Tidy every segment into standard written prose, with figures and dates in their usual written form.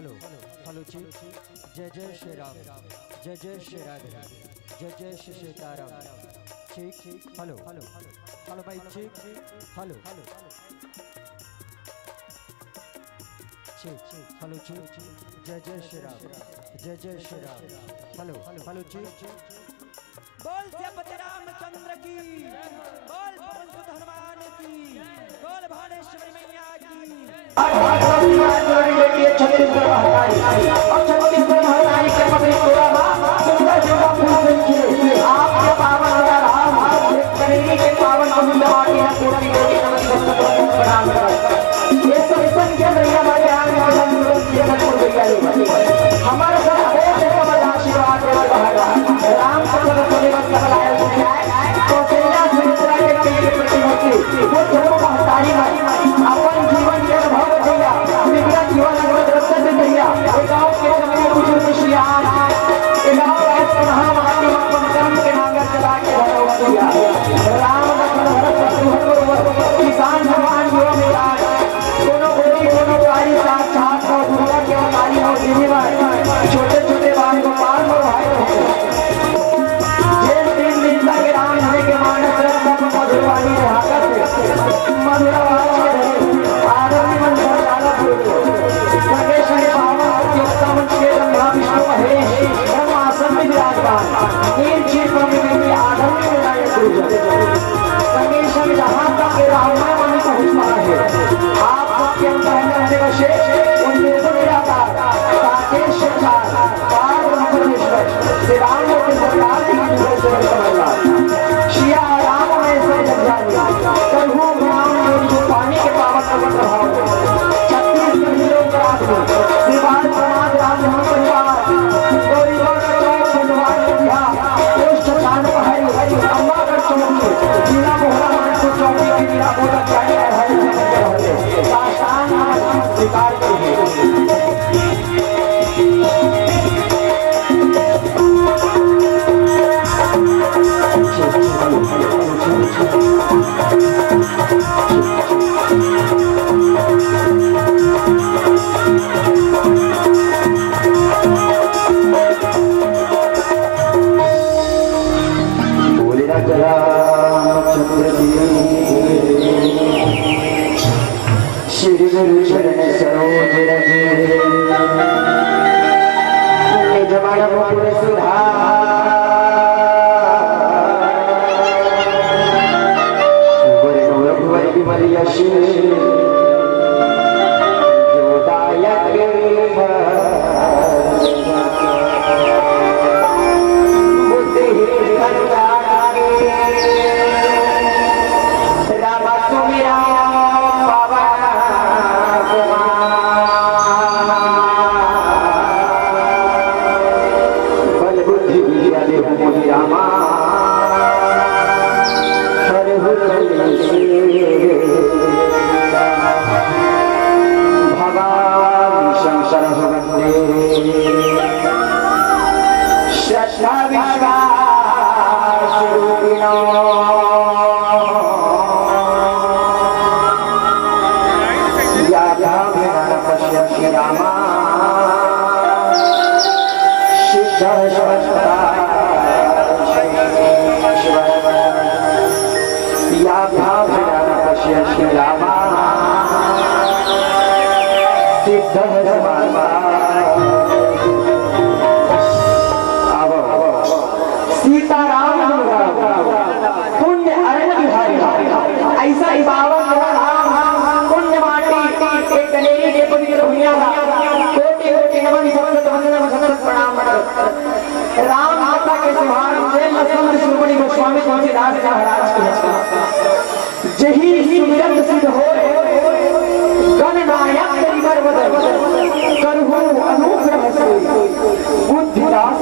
Hello जी। जय जय श्री राम, जय जय श्री राधे, जय जय श्री सीताराम। ठीक, हेलो हेलो भाई, ठीक, हेलो ठीक, हेलो जी। जय जय श्री राम, जय जय श्री राम। हेलो जी। बोल जपति रामचंद्र की, बोल पवन सुत हनुमान की, बोल भानेश्वरी मैया की। छत्तीसगढ़ महतारी और छत्तीसगढ़ महतारी के पति सुंदर जोड़ा फूल खिले आपके पावन राम कनेरी के पावन पवित्र वाणी है पूरी देवी नमस्कार प्रणाम कर ये सब के अंदर हमारे आगे हमारे सब कमल आशीर्वाद राम कौशल्या सुमित्रा के प्रतिमूर्ति वो दोनों महतारी अपन जीवन के अनुभव दिया विद्या जीवन अनुभव दिया गाँव के समय बुजुर्ग श्रियान गाँव ऐसे महामाटी कर्म के नागर चला के दिया राम लक्ष्मण भरत किसान भगवान जो मेरा दोनों गोरी दोनों कारी साक्षात और दुर्गा के अवतारी और जिम्मेवार छोटे छोटे बाल गोपाल और भाई जेल 3 दिन तक राम हमें के मानस रत्न मधुरवाणी मधुर आवाज में आरती मंत्र डाला सर्वेश्वरी पावन अत्युत्तम के ब्रह्मा विष्णु महेश ब्रह्मासन में विराजमान नील क्षीर में आदम में विराजे गुरुजन सर्वेश्वर जहाँ तक राममय मन पहुँच पाए हैं आप सबके अंदर रहने का शेष उन निर्गुण निराकार साकेश साकार पार ब्रह्म परमेश्वर श्री राम के सरकार की शिया राम में से जग जानी प्रभु राम जो पानी के पावन पवित्र प्रभाव 36 जिलों का शिवाल समाज राम धर्म परिवार गौरी गौर फुलवान बिहार पोस्ट चांद पहाड़ी अम्बागढ़ चौकी जिला मोहरा मानपुर चौकी की जिला बोला जाने है आसान स्वीकार करिए। श्री गुरु चरण सरोज रजे निज मन मुकुर सुधार वरण रघुवर विमल यश जो दायक बुद्धि राम सुमिरा श्रद्धा विश्वास पश्य रामा पश्य रामा सिद्ध सीताराम पुण्य अरण बिहारी ऐसा इबावत पुण्य माटी एक गनेरी के पवित्र भूमिया कोटि कोटि नमन सतत प्रणाम राम माता के शुभारंभ से लक्ष्मण शिरोमणि गोस्वामी तुलसीदास महाराज की जही सुमिरन सिद्ध हो गणनायक परिवर करहु अनुग्रह से बुद्धिदास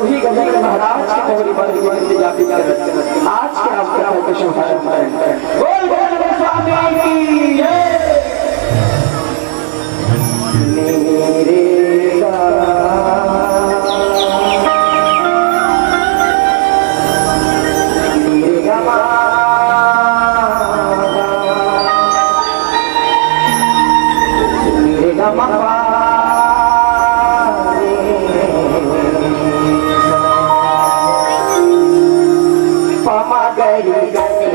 वही गजल महाराज की पगड़ी पर जाति कर आज के आपका का शुभारंभ करें। बोल बोल गोस्वामी की जय। मेरे गा मेरे गा गरी गणी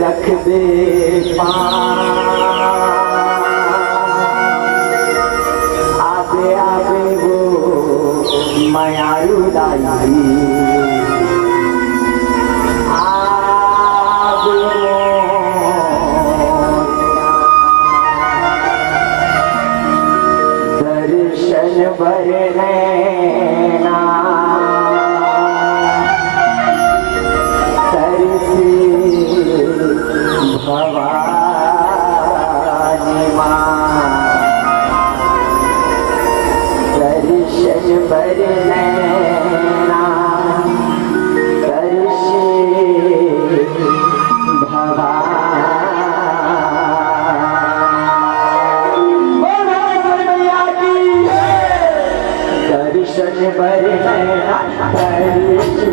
रख दे आबे आबे वो मायालु दाई दर्शन भरने भवानी माँ दर्शन बर नैना करशे दर्शन बर नैना करशे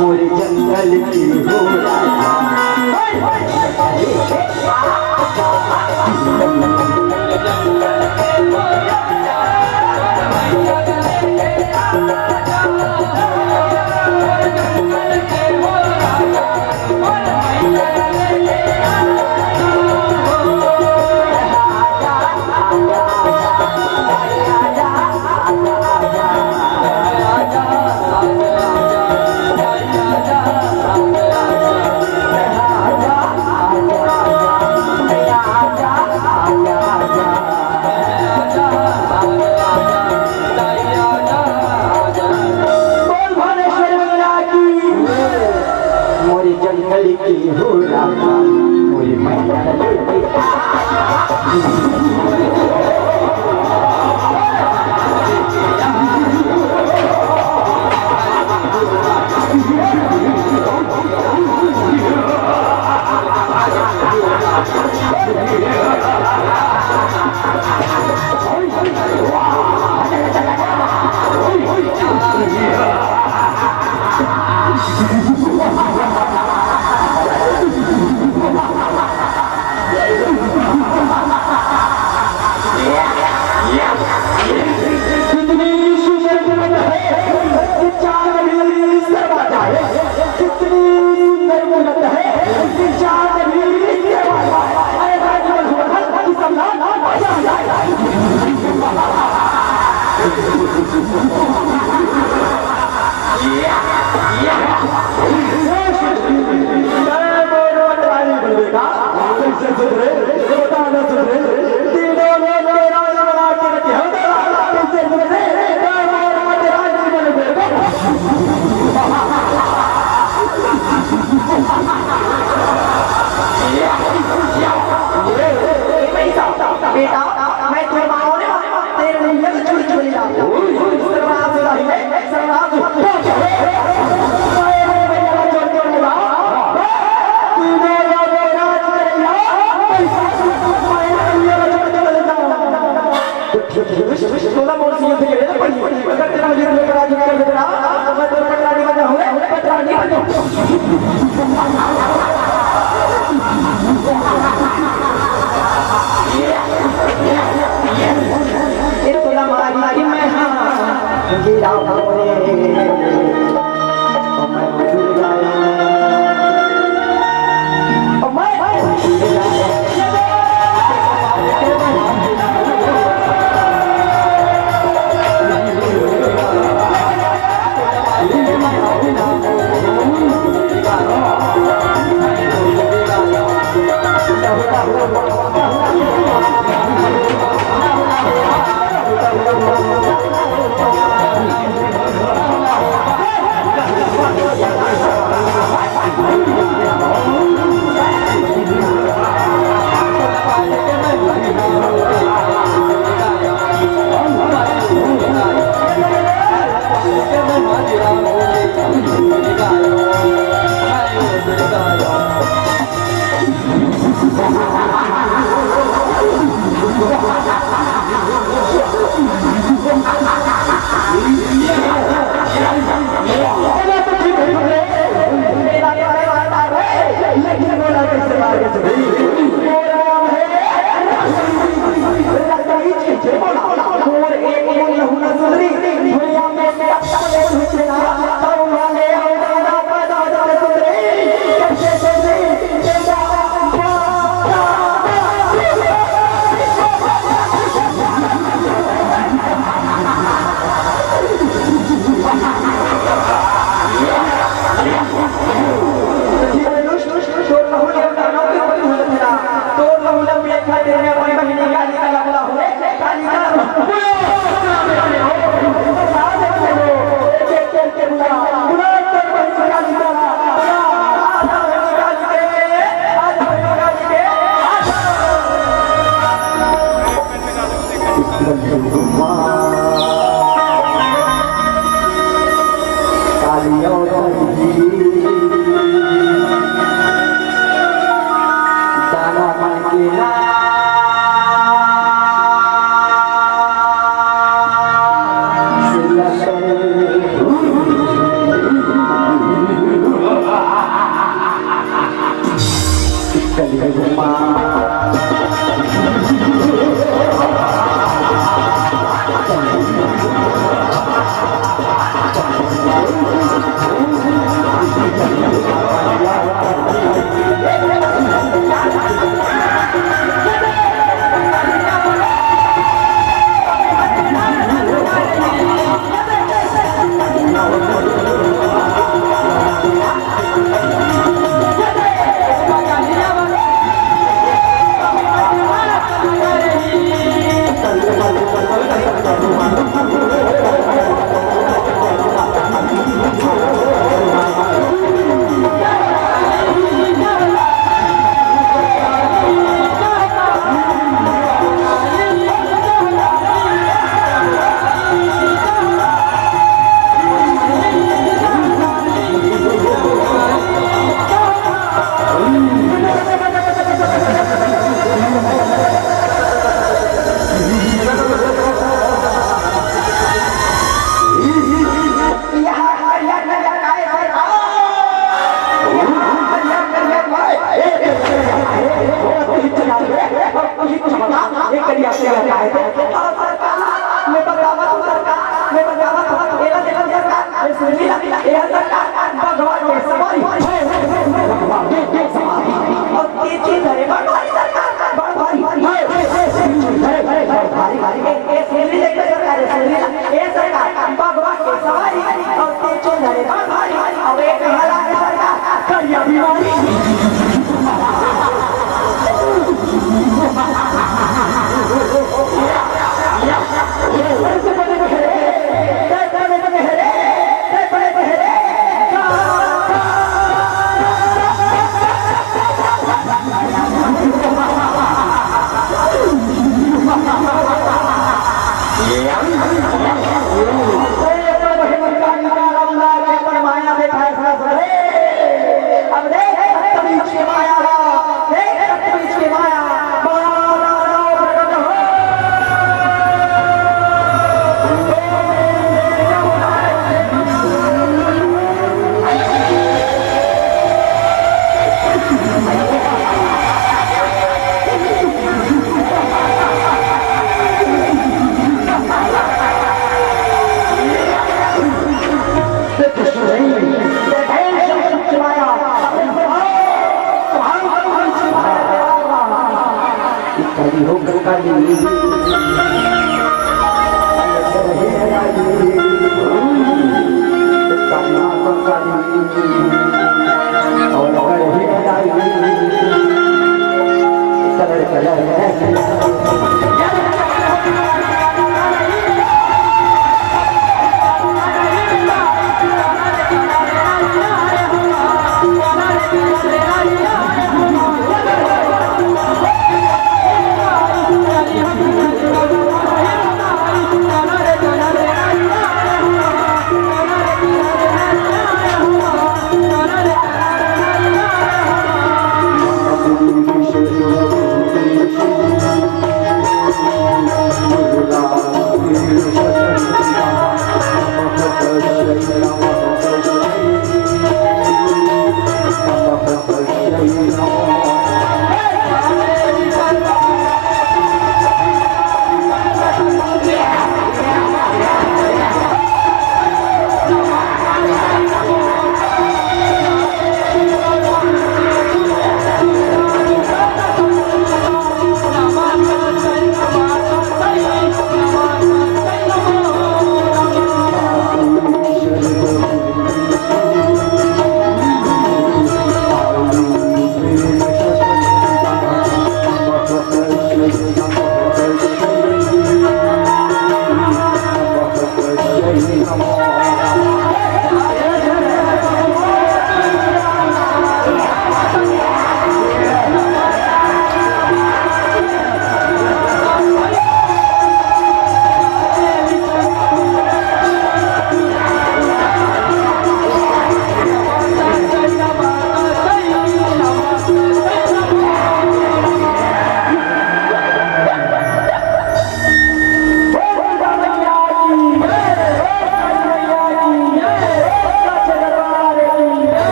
मोरे जंगल की हो Gracias.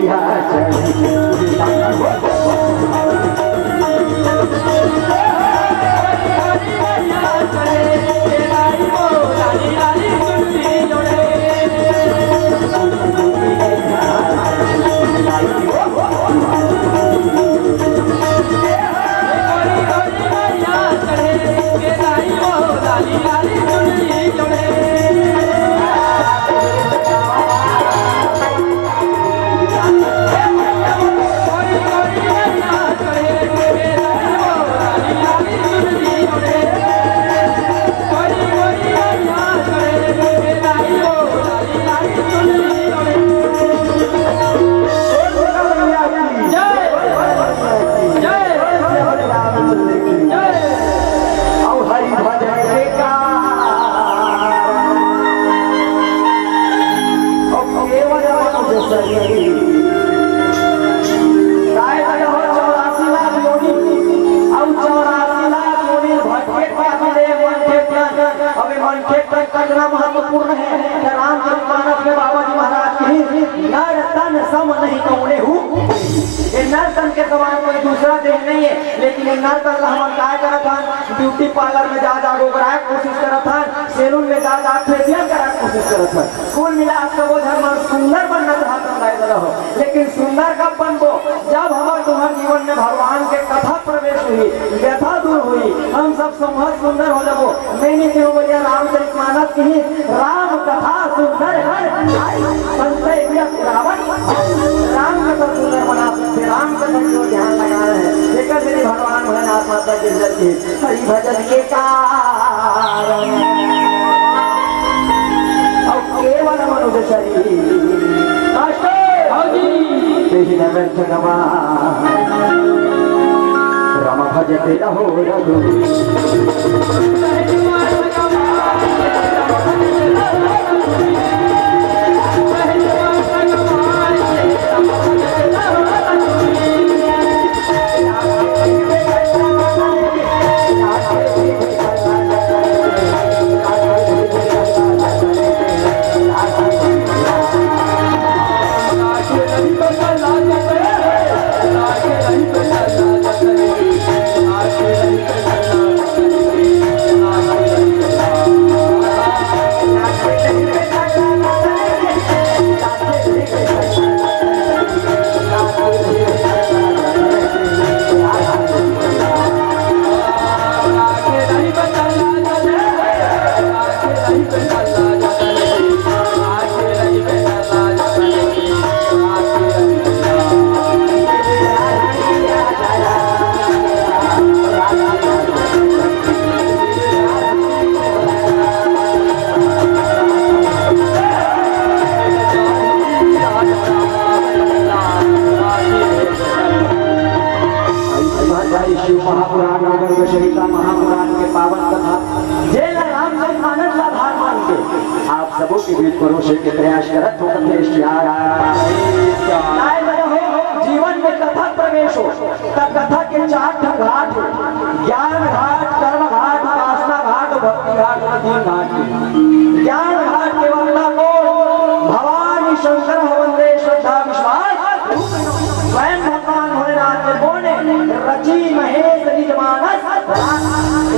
मैया महत्वपूर्ण है। रामचरितमानस में बाबा जी महाराज की नर तन सम नहीं कौने हूँ, ये नर तन के समान कोई दूसरा देह नहीं है, लेकिन ये नर तन हम क्या करा था, ब्यूटी पार्लर में जा गोबरा कोशिश करा था, सैलून में जा फेसियल करा कोशिश करा था, कुल मिला आपका वो धर्म सुंदर बनना चाहता हो, लेकिन सुंदर कब बनबो जब हमारे तुम्हारे जीवन में भगवान के कथा प्रवेश हुई, व्यथा दूर हुई, हम सब समझ सुंदर हो जाबो। मैंने क्यों बोलिया रामचरितमानस की राम कथा सुंदर है, रावण राम कथा सुंदर बना सकते, राम कथा को ध्यान लगा है, लेकर मेरे भगवान भोलेनाथ माता की जल्दी हरि भजन के कारण और केवल मनुष्य शरीर राम भजते रहो महापुराण महापुराण के पावन कथा जय रामचरितमानस का धार मान के आप सबों के बीच परोसे के प्रयास करत हो जीवन में कथा प्रवेश हो तब कथा के 4 घाट ज्ञान घाट, कर्म घाट, वासना घाट, भक्ति घाट, 3 घाट। ज्ञान घाट के वक्ता को भवानी शंकर वंदे श्रद्धा विश्वास स्वयं भगवान भोलेनाथ ने बोले रची महेश निज मानस,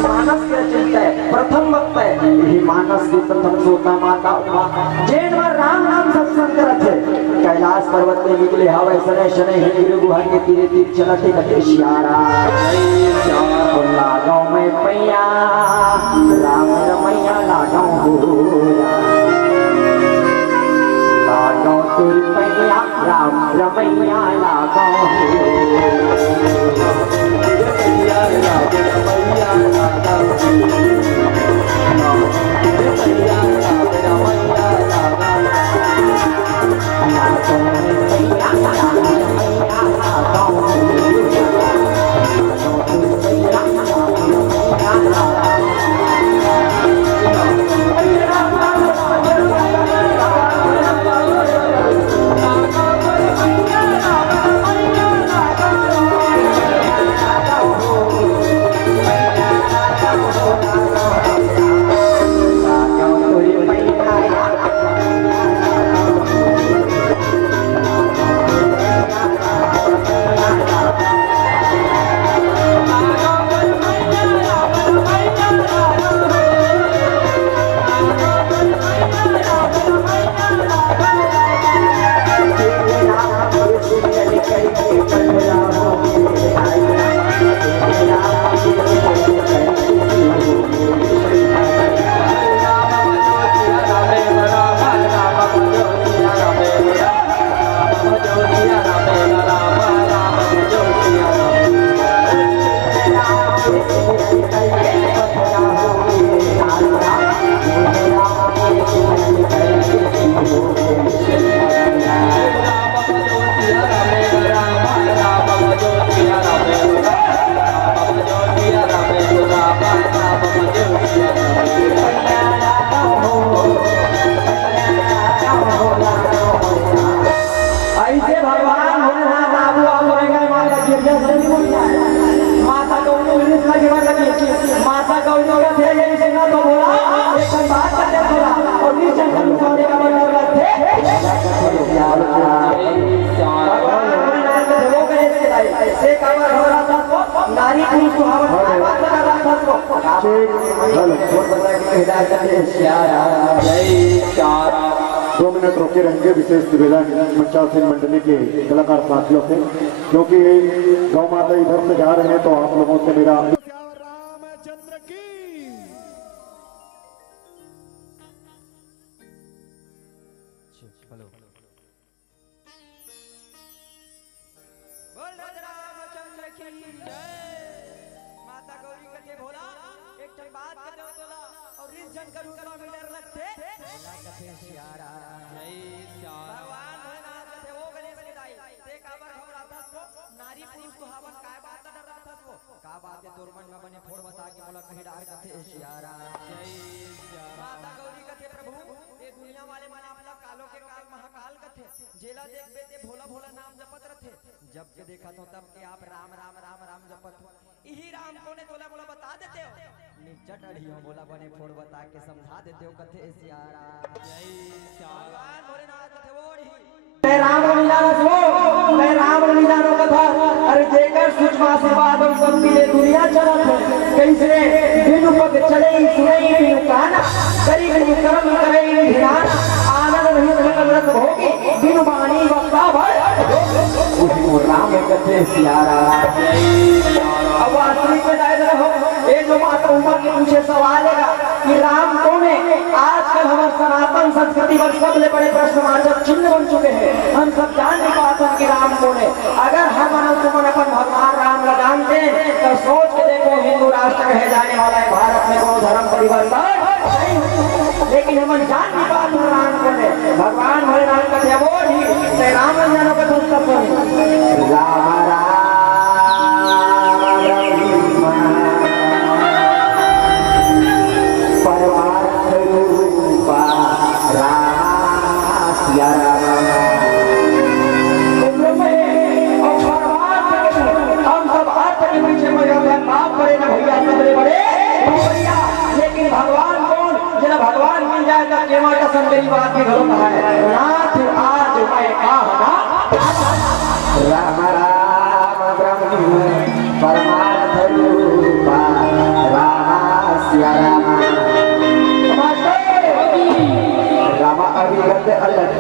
मानस के रचित है प्रथम वक्त है यही मानस की प्रथम श्रोता माता उमा जैन में राम नाम सत्संग करते कैलाश पर्वत में निकले हवे सने शने हे गिर गुहा के तीरे तीर चलते कटे शियारा लागों में पैया राम रमैया लागों हो लागों तुर पैया राम रमैया लागों नारी पुरुष दो मिनट रोके रहेंगे विशेष निवेदन मंचासीन मंडली के कलाकार साथियों से, क्योंकि गौ माता इधर से जा रहे हैं तो आप लोगों से मेरा रामचंद्र की माता गौरी कथे भोला एक ठन बात कर दो तोला और इस जन करू करो में डर लगते भोला कथे सियारा जय सियारा भगवान भोलेनाथ कथे वो गणेश के दाई ते काबर घबरा था तो नारी पुरुष तो हवन काय बात का डर रहा था तो का बात है तोर मन में बने फोड़ बता के बोला कहीं डार कथे सियारा जय सियारा माता गौरी कथे प्रभु ये दुनिया वाले मन अपना कालो के काल महाकाल कथे जेला देख बेटे भोला भोला नाम जपत रथे जब के देखा तो तब के आप राम राम राम राम जपत हो यही राम कोने तोला बोला बता देते हो निचट अड़ियो बोला बने फोड़ बता के समझा देते हो कथे सियारा जय सियारा भगवान भोलेनाथ कथे ओढ़ी मैं राम लीला रसो मैं राम लीला रो कथा अरे जेकर सूक्ष्म से बात हम सब के दुनिया चलत है कैसे बिनु पग चले सुनई बिनु काना करी बिनु कर्म करे ध्यान आनंद नहीं सकल रस भोगी बिनु वाणी वक्ता भय उसी राम कथे सियारा जय अब वास्तविक में जाए रहो ये जो माता उम्र के पूछे सवाल है कि राम कौन है। आजकल हमारे सनातन संस्कृति पर सबसे बड़े प्रश्नवाचक चिन्ह बन चुके हैं। हम सब जान नहीं पाते कि राम कौन है। अगर हम तुमन अपन भगवान राम ल जानते तो सोच के देखो हिंदू राष्ट्र कहे जाने वाला है भारत में कोई धर्म परिवर्तन नहीं, लेकिन हम जान नहीं पाते राम कौन है। भगवान भोलेनाथ का वो ही राम जानो का दोस्त राम राम गरीब आदमी घरों का है नाथ आज मैं कहना राम राम ब्रह्म परमार्थ रूपा राम सिया राम राम अभिगत अलग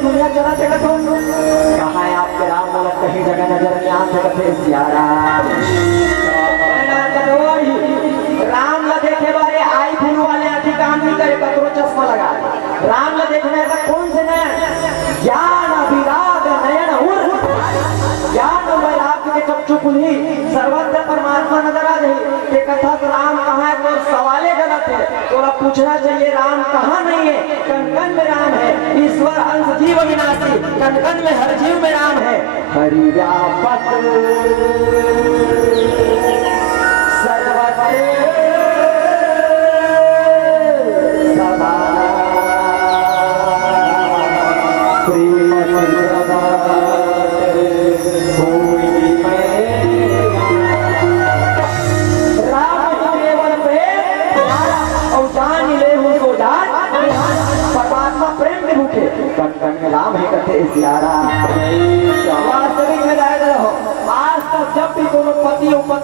दुनिया चला जगत हो कहाँ है आपके राम बोला कहीं जगह नजर नहीं आते कथे सियारा राम ल देखे वाले आई फूल वाले अधिकार नहीं करे कतरो चश्मा लगा राम ल देखने का कौन से नयन ज्ञान विराग नयन उर ज्ञान वैराग्य के चक्षुपुली सर्वत्र परमात्मा नजर आ रही ये कथा तो राम कहाँ है तो सवाले गलत है थोड़ा पूछना चाहिए राम कहाँ नहीं है। कण कण में राम है ईश्वर अंश जीव विनाशी कण कण में हर जीव में राम है हरि व्यापक सर्वत्र सदा प्रेम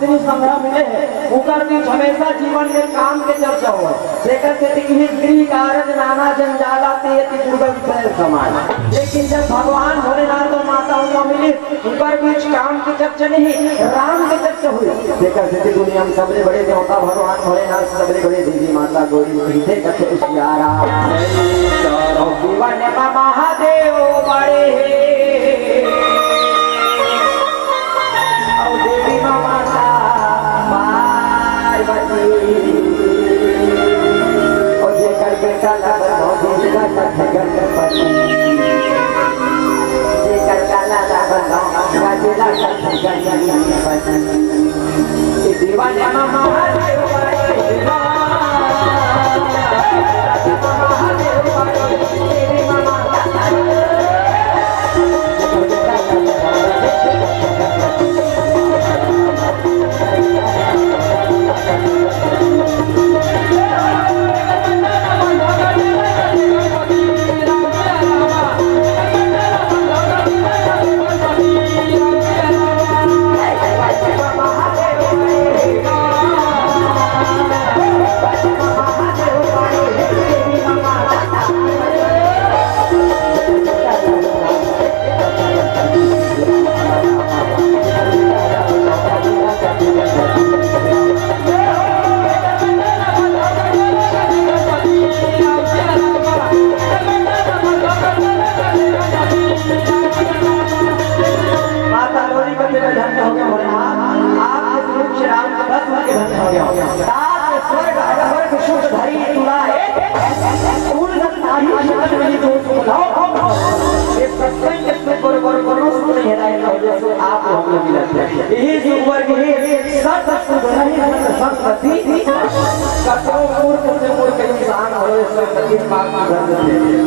पत्नी संग्रह मिले है उकर बीच हमेशा जीवन में काम के चर्चा हो लेकर के गृह कार्य नाना जंजाला ते दुर्गम समाज। लेकिन जब भगवान भोलेनाथ और माता उनको मिली उनकर बीच काम की चर्चा नहीं राम की चर्चा हुई। लेकर के दुनिया में सबसे बड़े देवता भगवान भोलेनाथ सबसे बड़े देवी माता गौरी थे कहते सियारा जीवन महादेव बड़े और देवी माता पार्वती और ये करके काला बनोगा गणपति ये कर काला बनोगा गणपति दीवाने महादेव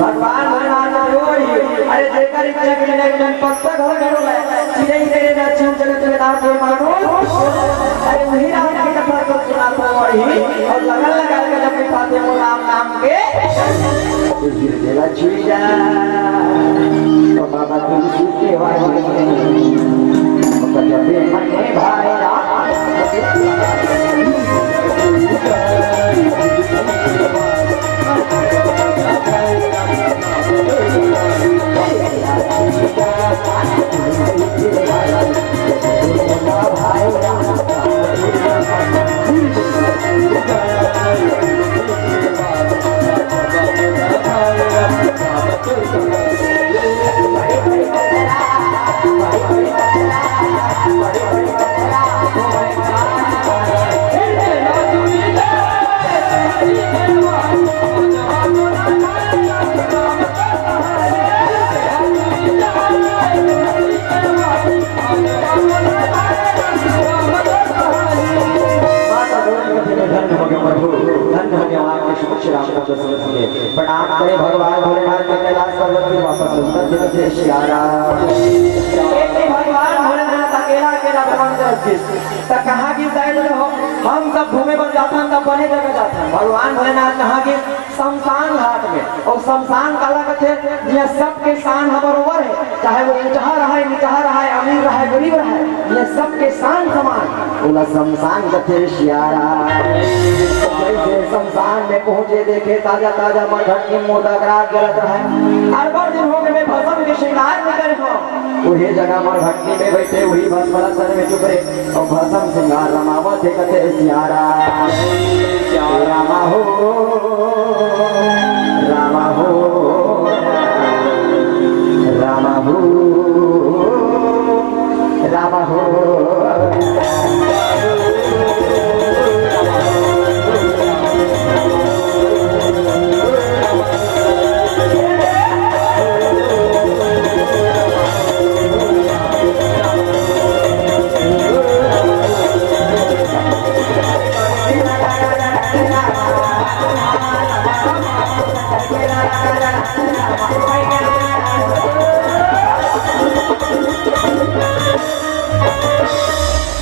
भगवान अरे देखकर पत्ता घर जगत में नाम मानो अरे वही राम की कथा को सुना और लगन लगा कर जब खाते हो राम नाम के गिरदेला छुई जा तो बाबा तुम छूटे वाले जब मने भाई प्रणाम करे भगवान भोलेनाथ के कैलाश पर्वत की वापस उत्तर जगत सियारा भगवान भोलेनाथ अकेला अकेला तो कहाँ की हो हम सब घूमे बन जाते हैं तब बने जगह जाते हैं। भगवान भोलेनाथ कहाँ की शमशान घाट में और शमशान काला कथे ये सबके शान बरोबर है चाहे वो ऊंचा रहा नीचा रहा अमीर रहा गरीब रहा ये सबके शान समान बोला शमशान कथे सियारा। शमशान में पहुंचे देखे ताजा ताजा मरघट की मोटा ग्राह गलत है अरबों दिन हो गए भस्म के श्रृंगार में करे हो वही जगह मरघटनी में बैठे वही भस्म सर में चुप रहे और भस्म श्रृंगार रमावत है कथे सियारा रामा हो रामा हो रामा हो रामा हो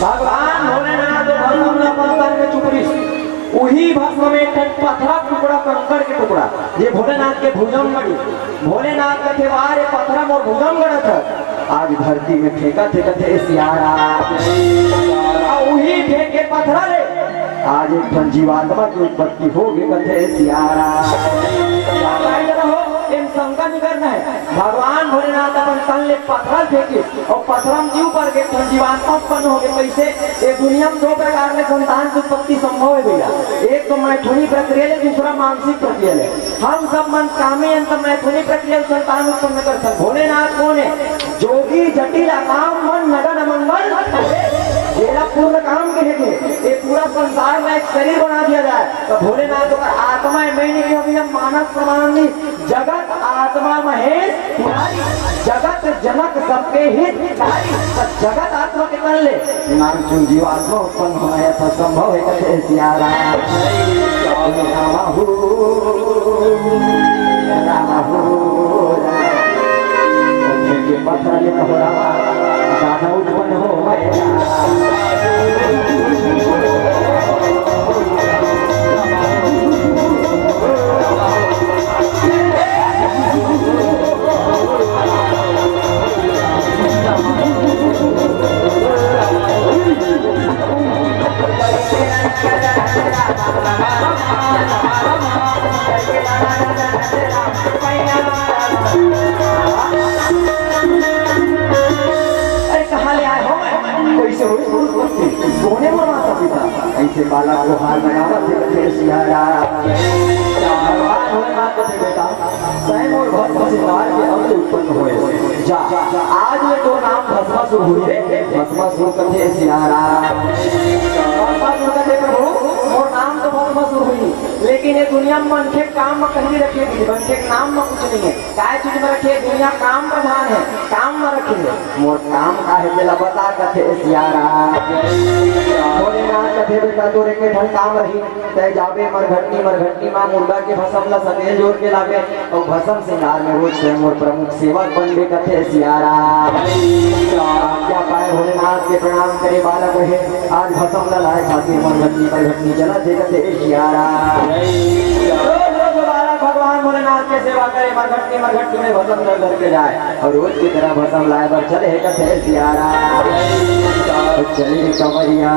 भगवान भोलेनाथ वही भस्म में पत्थरा टुकड़ा कंकड़ के टुकड़ा ये भोलेनाथ के भुजंगड़ी भोलेनाथ का त्योहार पत्थरम और भुजंगड़ था आज धरती में फेंका थे सियारा वही पथरा ले आज एक ठन जीवात्मा की उत्पत्ति होगी कथे सियारा इन शंका नहीं करना है। भगवान भोलेनाथ अपन तन ले पत्थर फेंके और पत्थरम जीव पर के जीवात्मा उत्पन्न हो गए। कैसे ये दुनिया में 2 प्रकार में संतान की उत्पत्ति संभव है भैया। एक तो मैथुनी प्रक्रिया है, दूसरा मानसिक प्रक्रिया है। हम सब मन कामे अंत मैथुनी प्रक्रिया संतान उत्पन्न कर सकते। भोलेनाथ कौन है? जोगी जटिल काम मन नगन मंगल जेला पूर्ण काम के है ये पूरा संसार में एक शरीर बना दिया जाए तो भोलेनाथ का आत्मा मैंने की अभी हम मानस प्रमाण नहीं जगत आत्मा महेश तिहारी जगत जनक सबके हित जगत आत्मा के कर ले नाम चुन जीवात्मा उत्पन्न होना था संभव है कथे सियारा रामा के पत्थर ले हो रहा गाना उत्पन्न हो सोने में माता पिता ऐसे बालक को हार लगावत थे सियारा भगवान भोलेनाथ के बेटा स्वयं और भस्म सिंगार के अंत उत्पन्न हुए जा आज ये 2 नाम भस्मासुर हुए भस्मासुर कथे सियारा भस्मासुर कथे प्रभु और नाम तो भस्मासुर हुई लेकिन ये दुनिया में मन के काम में कहीं रखिए मन के नाम में कुछ नहीं है काय चीज में रखिए दुनिया काम प्रधान है काम में रखिए मोर काम का है जला बता कथे सियारा भोलेनाथ कथे बेटा तोरे के ढंग काम रही तय जाबे मरघटनी मां मुर्गा के भस्म ला सगे जोर के लागे और भस्म सिंगार में रोज स्वयं और प्रमुख सेवक बनबे कथे सियारा क्या पाए भोलेनाथ के प्रणाम करे बालक रहे आज भस्म ला लाए खातिर मरघटनी चला दे कथे सियारा रोज बालक भगवान भोलेनाथ के सेवा करे मरघटनी में भस्म धर के जाए और रोज की तरह भस्म लाए बर चले कथे सियारा चले कमरिया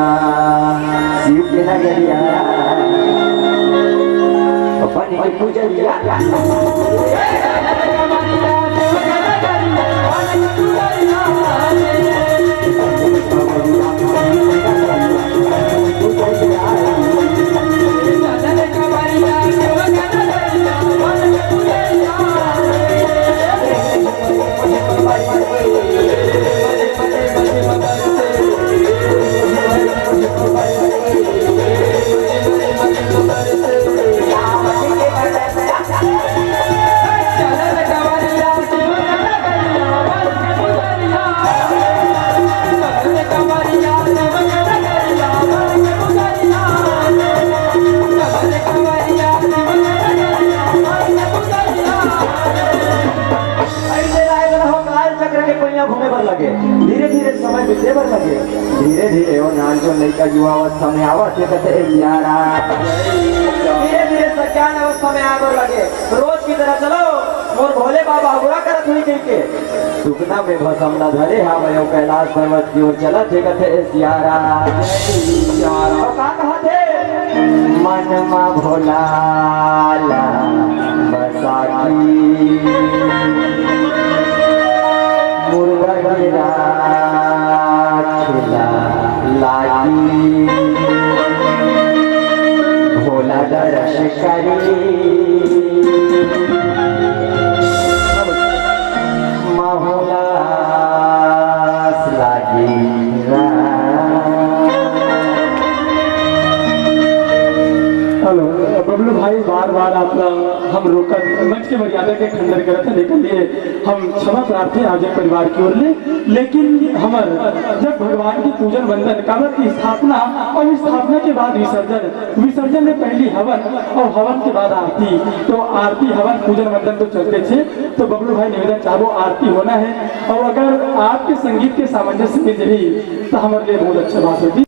शिव के नगरिया बन के पुजरिया धीरे धीरे समय बीते बर लगे धीरे धीरे वो नान जो लड़का युवावस्था में आवत है कथे सियारा धीरे धीरे सज्ञान अवस्था में आवर लगे रोज की तरह चलो मोर भोले बाबा बुरा करत हुई के सुखना में भस्म न धरे हावयो कैलाश पर्वत की ओर चलत है कथे सियारा और का कहते मन मा भोला बसाकी मुर्गा गिरा खिला लागी भोला दर्श करी महुला लागी हेलो बबलू भाई बार बार आपका हम रोकर मंच के मर्यादा के खंडन करते लेकिन ये हम क्षमा प्रार्थी आजम परिवार की ओर लेकिन हमार जब भगवान की पूजन वंदन कावड़ की स्थापना और स्थापना के बाद विसर्जन में पहली हवन और हवन के बाद आरती तो आरती हवन पूजन वंदन तो चलते थे तो बबलू भाई निवेदन चाहो आरती होना है और अगर आपके संगीत के सामंजस्य में रही तो हमारे लिए बहुत अच्छा बात होगी।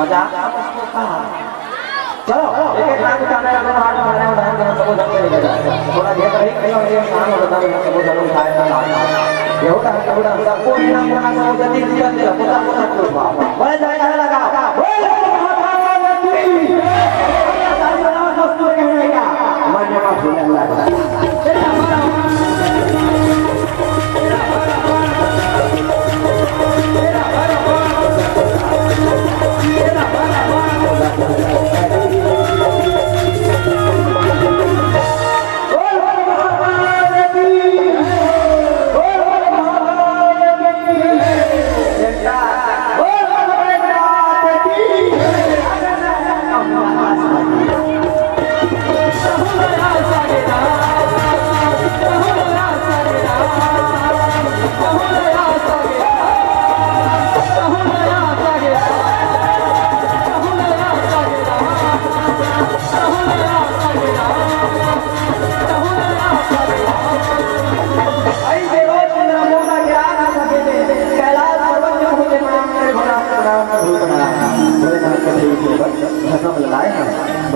मजा चलो एक एक लाख उठाना है दोनों हाथ उठाना है उठाना है सबको धक्के नहीं बजा थोड़ा घेर रही कहीं और ये काम होता है सबको धक्के उठाए ना लाना ये होता है सबको इनाम करना सब जल्दी निकल दे पोता पोता को बाप बड़े जाए लगा बोल महाकाल की ताली बजाओ दोस्तों कहने का मन में फूल अल्लाह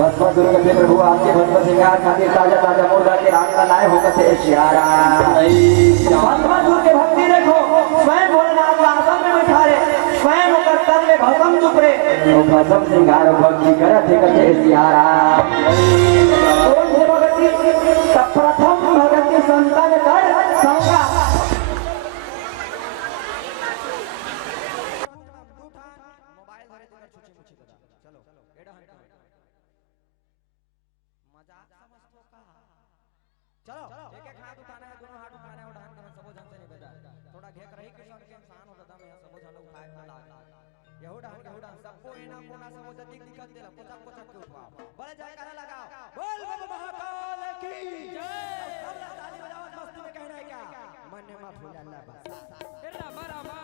प्रभु आपके भस्म श्रृंगार खातिर ताजा ताजा मुर्दा के राग लाए हो कथे श्यारा भस्मासुर के भक्ति देखो स्वयं भोलेनाथ आसन में बैठा रे स्वयं होकर तन में भस्म चुपरे तो भस्म श्रृंगार भक्ति करत है कथे श्यारा कौन से भक्ति प्रथम भक्ति संतन कर संगा चलो एक एक हाथ उठाना है दोनों हाथ उठाना है उठाने में सबो जन से नहीं बजा थोड़ा घेक रही कृष्ण के इंसान होता था मैं सबो जन उठाए ना ला यहूदा सबको इना कोना सबो जति दिक्कत देला पोचा पोचा के उठवा बड़े जाए कहने लगा बोल बाबा महाकाल की जय सब ताली बजाओ मस्ती में कहना है क्या मन में माफ हो जा अल्लाह बस तेरा मरामा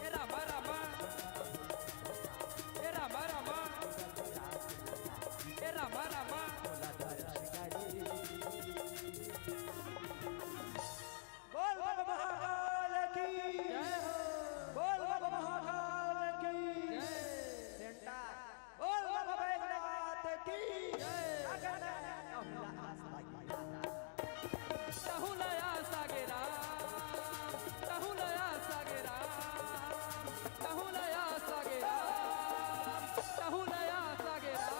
तेरा मरामा तेरा मरामा तेरा मरामा बोल बाबा महाकाल की जय बोल बाबा महाकाल की जय सेंटा बोल बाबा बैजनाथ की जय तहुलया सागेरा तहुलया सागेरा तहुलया सागेरा तहुलया सागेरा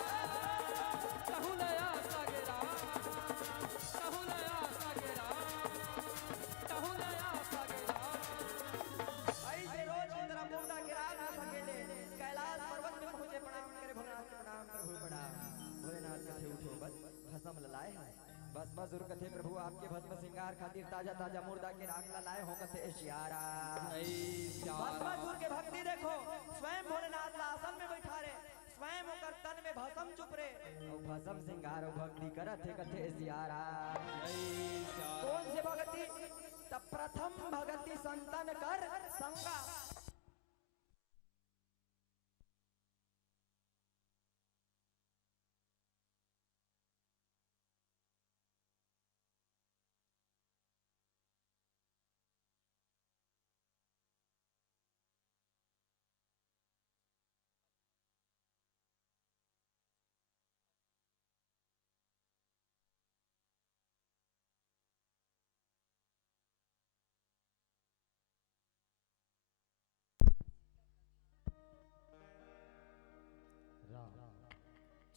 तहुलया सागेरा तहुलया सागेरा तहुलया सागेरा ऐसे रोज इंद्र मुर्दा गिरा ना सकेले कैलाश पर्वत में पहुंचे प्रणाम करे भोलेनाथ के प्रणाम प्रभु प्रणाम भोलेनाथ कथे उठो बस भस्म ललाए हैं बस मजूर कथे प्रभु आपके भस्म श्रृंगार खातिर ताजा ताजा मुर्दा के राग ललाए हो कथे श्यारा बस मजूर के भक्ति देखो स्वयं भोलेनाथ आसन में बैठा रे स्वयं होकर तन में भस्म चुप रे और भस्म श्रृंगार और भक्ति करत है कथे श्यारा कौन से भक्ति तब प्रथम भक्ति संतन कर संगा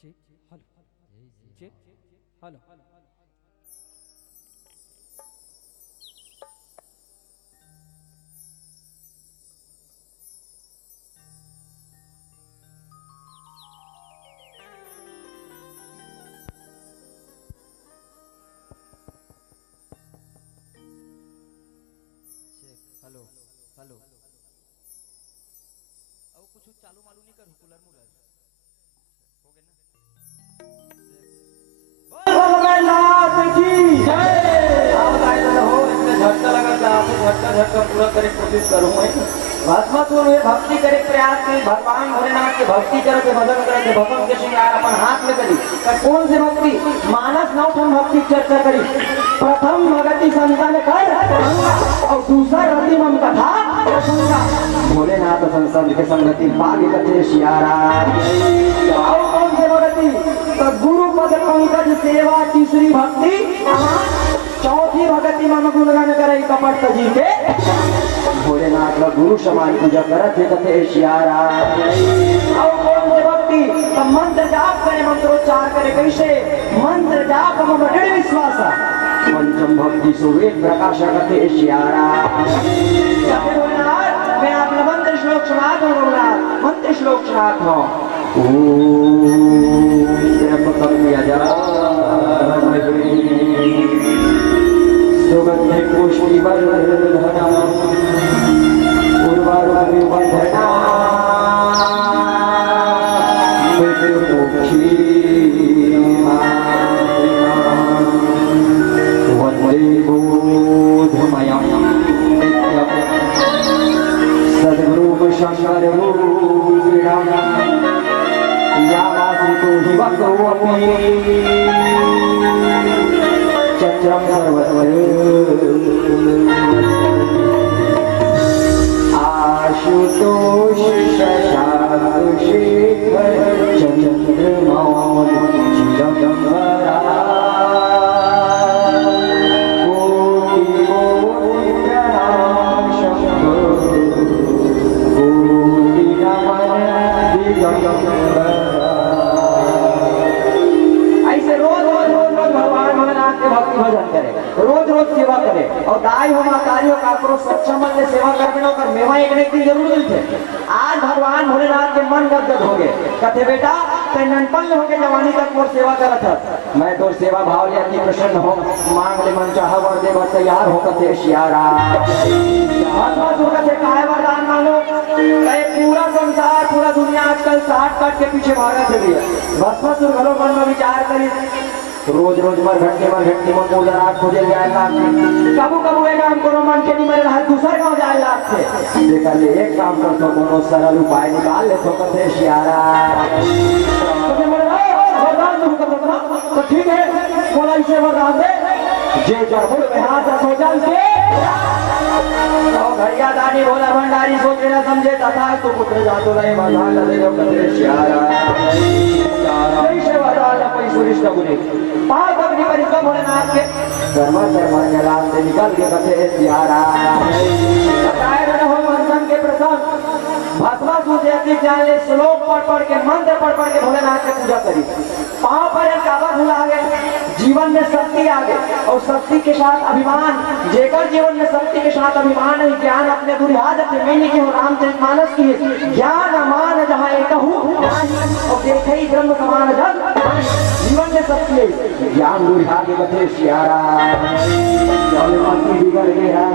check hello check hello hello hello कुछ चालू मालूम नहीं करूँ कूलर मुलर हो गए ना भोलेनाथ की जय। आप लाइन हो इसमें झटका लगा था, आपको झटका पूरा करे कोशिश करूँ। भस्मासुर में भक्ति करे प्रयास में भगवान भोलेनाथ के भक्ति करे थे, भजन करे थे, भगवान के श्रृंगार अपन हाथ में करी। पर कौन सी भक्ति? मानस नौठन भक्ति चर्चा करी। प्रथम भगति संतान कर और दूसरा रति मम कथा प्रसंगा। भोलेनाथ संसद के संगति पाग कथे सियारा। और कौन से भगति? तो गुरु पद पंकज सेवा तीसरी भक्ति। चौथी भगति मम गुणगान करे कपट जी के। भोलेनाथ का गुरु समान पूजा करत है कथे सियारा। और कौन से भक्ति? तो मंत्र जाप करे, मंत्रोच्चार करे। कैसे? मंत्र जाप मम दृढ़ विश्वास। पंचम भक्ति सुवेद प्रकाश कथे सियारा। भोलेनाथ मैं अपना मंत्र श्लोक सुनाता हूँ। भोलेनाथ मंत्र श्लोक सुनाता हूँ। सुगंधे पुष्टिवर्धना उर्वारुकविवर्धना मृत्युमुक्षी वन्दे बोधमयं नित्यं सद्गुरुं शङ्कररूपिणं यामाश्रितो हि वक्रोऽपि चक्रं आशुतोष शशांक शेखर चंद्रमौलि चिदंबरा कोटि कोटि प्रणाम शंभो कोटि नमन दिगंबरा। ऐसे रोज भगवान भोलेनाथ के भक्ति भजन करे, रोज सेवा करे। और दाई हो मातारियों का करो सच्चा मन से सेवा कर बिना कर मेवा एक नहीं दिन जरूर मिलते। आज भगवान भोलेनाथ के मन गदगद हो गए। कहते बेटा ते ननपन हो गए जवानी तक मोर सेवा करत है। मैं तो सेवा भाव ले अति प्रसन्न हो, मांग ले मन चाह वर दे तैयार हो कथे सियारा। भस्मासुर कथे काहे वरदान मांगो? कहे पूरा संसार पूरा दुनिया आजकल साठ काट के पीछे भागत है। भस्मासुर घरों मन में विचार करी रोज मर घंटे मन पूजा रात खोजे जाए लाख कबू एक काम करो मन के नहीं मेरे हाथ दूसरा गाँव जाए लाख से देखा ले एक काम कर तो कोनो सरल उपाय निकाल ले तो कथे सियारा। तो ठीक है बोला इसे वरदान दे जे जरमुल में हाथ रखो जल के भैया दानी भोला भंडारी सोचे ना समझे तथा तो पुत्र जातो रहे वरदान दे दो कथे सियारा। परिश्रम भोलेनाथ के धर्म के लाभ से निकल के कथे सियारा। के प्रसंग भस्मासुर जैसे जान ले श्लोक पढ़ के मंत्र पढ़ के भोलेनाथ की पूजा करी। पाँव पर एक काबा भूला आ गए, जीवन में शक्ति आ गई और शक्ति के साथ अभिमान। जेकर जीवन में शक्ति के साथ अभिमान है ज्ञान अपने दुर्याद से मैंने की रामचरित मानस की ज्ञान अमान जहाँ एक और देखे ही ब्रह्म समान जग। जीवन में शक्ति है ज्ञान दुर्या के कथे सियारा। बिगड़ गया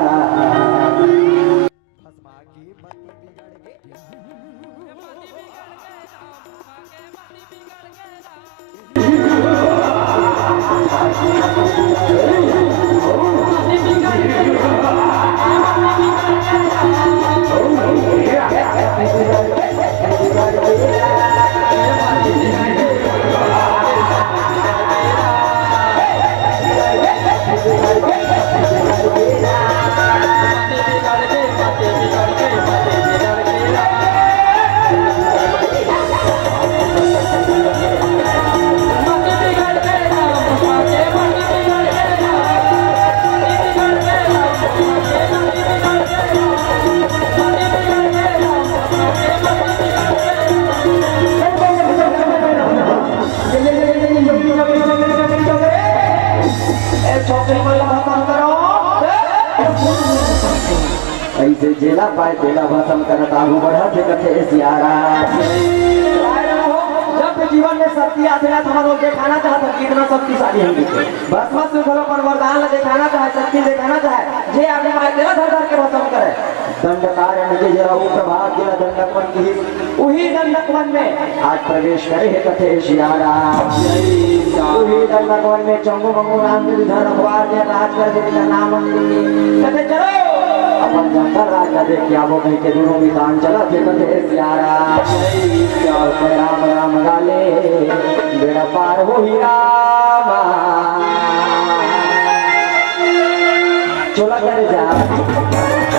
ऐसे जेला पाए तेला भसम करत आगू बढ़त कथे सियारा। जब जीवन में शक्ति आते ना हम लोग दिखाना चाहते कितना शक्तिशाली है। भस्मासुर घरों पर वरदान दिखाना चाहे, शक्ति दिखाना चाहे जे आगे मारे तेरा धर के भसम करे। दंडकारण्य के जरा वो प्रभात जरा दंडक वन की वही दंडक वन में आज प्रवेश करे है कथे सियारा वही दंडक वन में चंगू मंगू नाम के विधान अखबार के राज कर देने का नाम कथे चलो अपन जंगल राज कर दे क्या वो कहीं के दोनों विधान चला थे कथे सियारा राम राम गाले बेड़ा पार हो ही रामा चला करे जा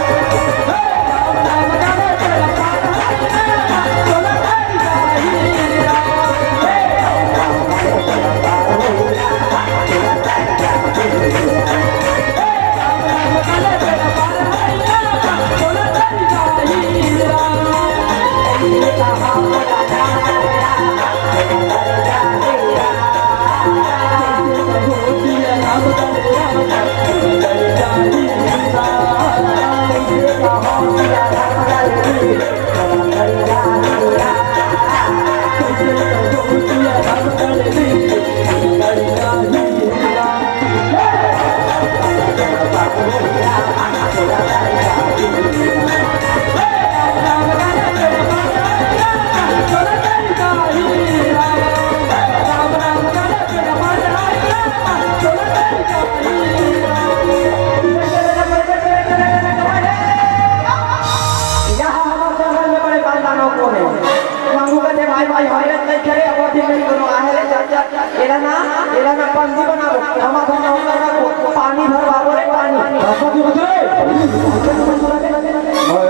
पानी भरवा पानी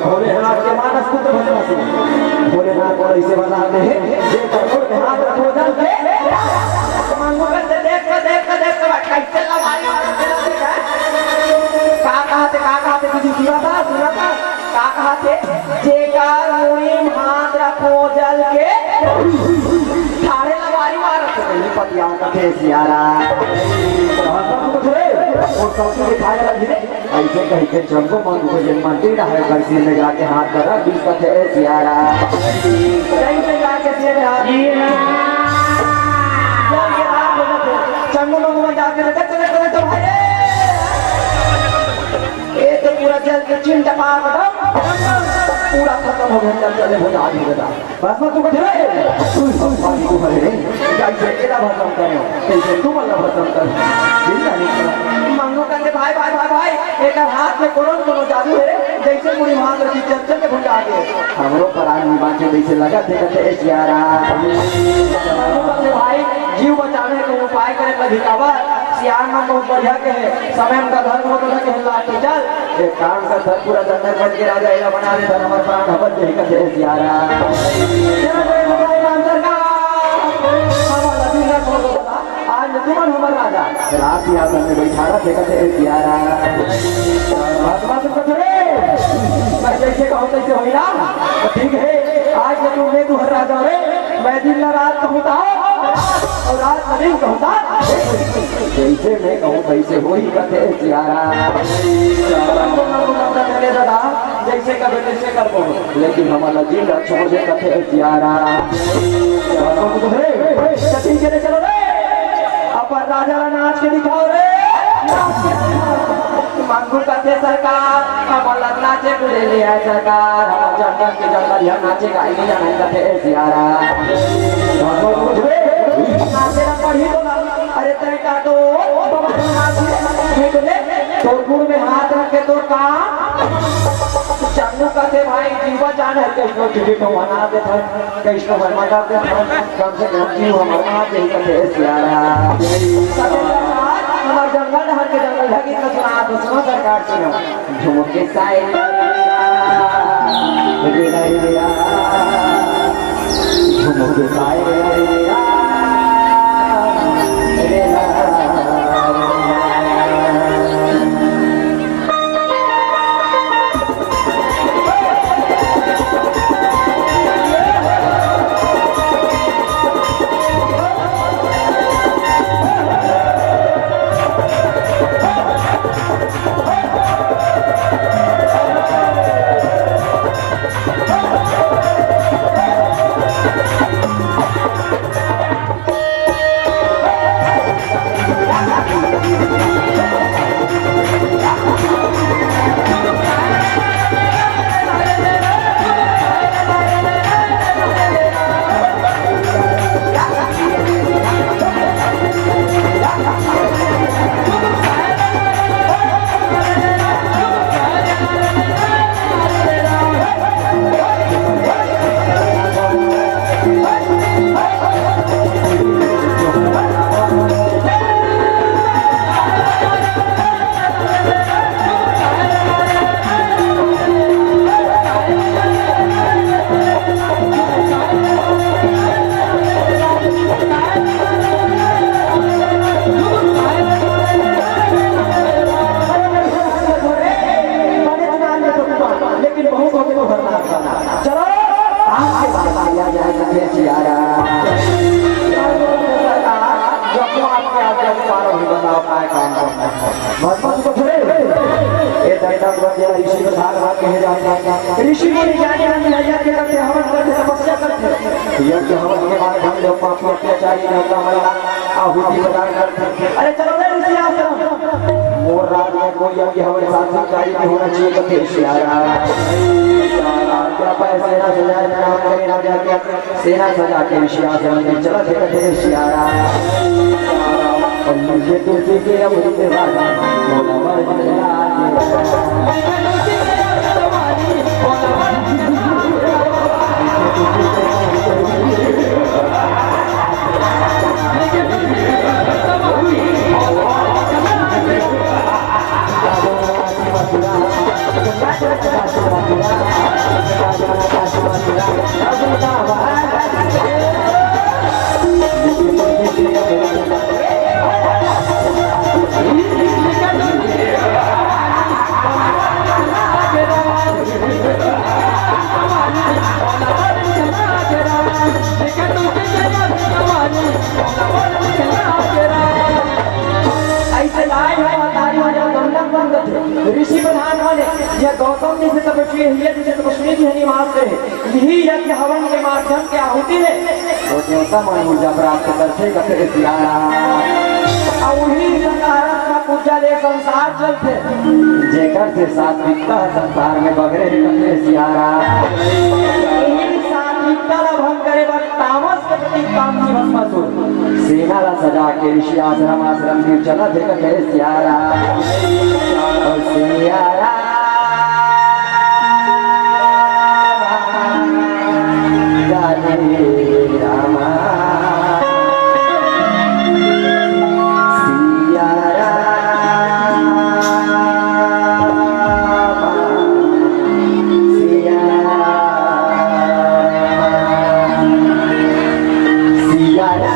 भोलेनाथ के मानस पुत्र भोलेनाथ को ऐसे बताते हैं हाथ रखो जल के देख कैसे का कहते तुझे सुना था का कहते जेकर मुनीम हाथ रखो जल के थारे लवारी मारत नहीं पतिया कथे सियारा और सबको दिखाया ऐसे कहीं के चंगो मन को जन्मती रहा कैसे ले जाके हाथ कर बीच कथे सियारा कहीं से जाके सिर हाथ चंगो मन जाके चले तो भाई ये तो पूरा जल के चिंता पूरा खत्म हो गया चले हो आगे बता बस तू कुछ पानी को भरे कैसे एला भस्म करो कैसे तू वाला भस्म कर चिंता नहीं मांगो करके भाई भाई भाई भाई एक हाथ में कोनो जादू है जैसे पूरी हाथ रखी चल के भुंडा के हमरो प्राण बांचे जैसे लगा थे कहते सियारा भाई जीव बचाने का उपाय करे लगी काबा सियार में बहुत बढ़िया के है समय का धर्म हो तो के हिला के चल एक काम का धर्म पूरा दंडक बन के राजा इला बना दे धर्म प्राण हवन जही का जय सियारा आज तुमन हमर राजा रात सिंहासन में बैठा रहा थे सियारा बात कुछ रे मैं जैसे कहूं तैसे होइला ठीक है आज जो तुमने तू हर राजा रे मैं दिन रात कहूंता और रात नहीं कहूंता जैसे मैं कहूं तैसे हो ही कथे सियारा दादा जैसे कभी तैसे कर पाओ लेकिन हमारा दिल छोड़ दे कथे सियारा चलो रे अपन राजा नाच के दिखाओ रे मांगू कथे सरकार हमारा नाचे कुले लिया सरकार हम जंगल के जंगल यहाँ नाचे का ही जाना कथे सियारा नाचे ना पढ़ी तो अरे तेरे का तो तोरपुर में हाथ रख के तोर का चन्नू कथे भाई जीवा जान है कृष्ण जी को मना दे था कृष्ण वर्मा का दे था कम से कम जीव हमारा यही कथे सियारा हमार जंगल हर के जंगल है कि सुना तो सुनो सरकार सुनो झुमके साए झुमके साए कहे जाते हैं। ऋषि मुनि ज्ञानी यज्ञ के करते हवन करते तपस्या करते यज्ञ हवन के बाद हम लोग पापी अत्याचारी देवता महिला आहुति प्रदान करते। अरे चलो रे ऋषि आश्रम मोर राज में कोई यज्ञ हवन सात्विकारी नहीं होना चाहिए तो फिर सियारा क्या पैसे ना सजाए नाम करे राजा क्या सेना सजा के ऋषि आश्रम में चला थे सियारा और मुझे तुझे के अमृत राजा मोला वर ऋषि प्रधान वाले यह गौतम जी से तपस्वी है जिसे तपस्वी जी निवास है यही यज्ञ हवन के माध्यम से आहुति है वो देवता मन ऊर्जा प्राप्त करते करते सियारा और वही सकारात्मक ऊर्जा ले संसार चलते जेकर से सात्विकता संसार में बगरे करते सियारा यही सात्विकता ला भंग करे बस तामस के प्रति काम की भस्मासुर सेना ला सजा के ऋषि आश्रम की चला थे करते सियारा सियारा रामा सियारा सियारा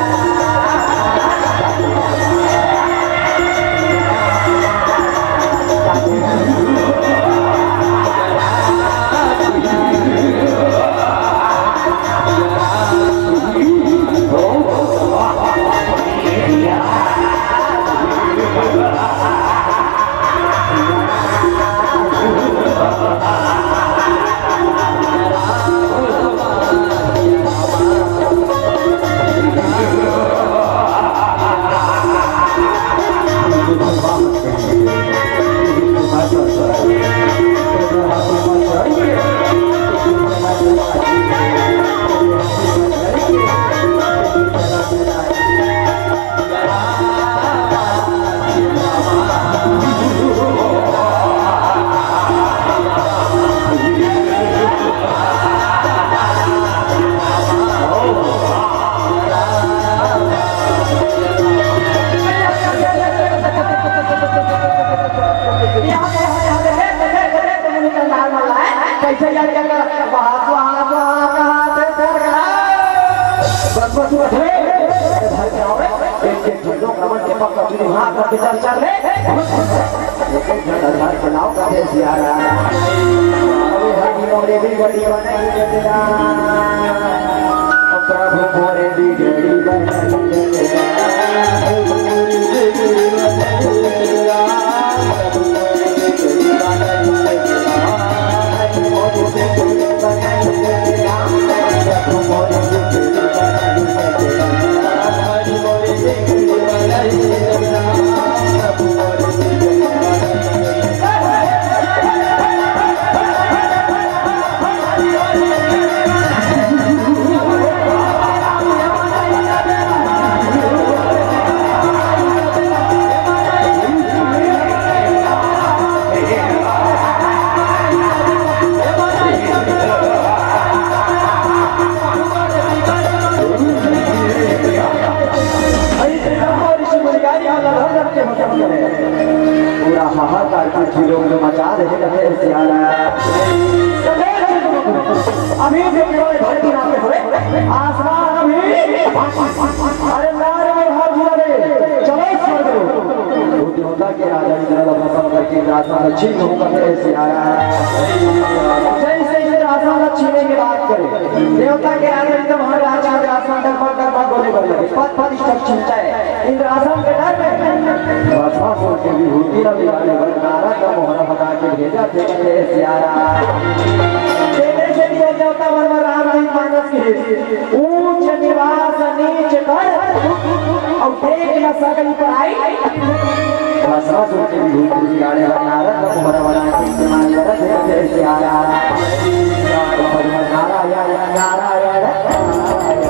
पूरा हाहाकार की झीलों में मचा रहे सियारा अभी धरती नापे हुए आसमान अभी अरे नार में हाथ झूला दे चलो स्वर्ग देवता के राजा इंद्र भस्म करके राजा छीन होकर सियारा जैसे राजा छीने की बात करे देवता के राजा इंद्र महाराज इंद्रासन डर पर बोले कर लगे पद पद स्टक चिंता है इंद्रासन के डर में भस्मासुर की विभूति न बिगाड़े वर नारद का मोहरा बता के भेजा थे कहते सियारा तेरे से ये देवता वर्मा राम जी मानस की ऊंच निवास नीच कर और देख न सकल पर आई भस्मासुर की विभूति बिगाड़े वर नारद का मोहरा बता के इस्तेमाल करते थे सियारा नारायण नारायण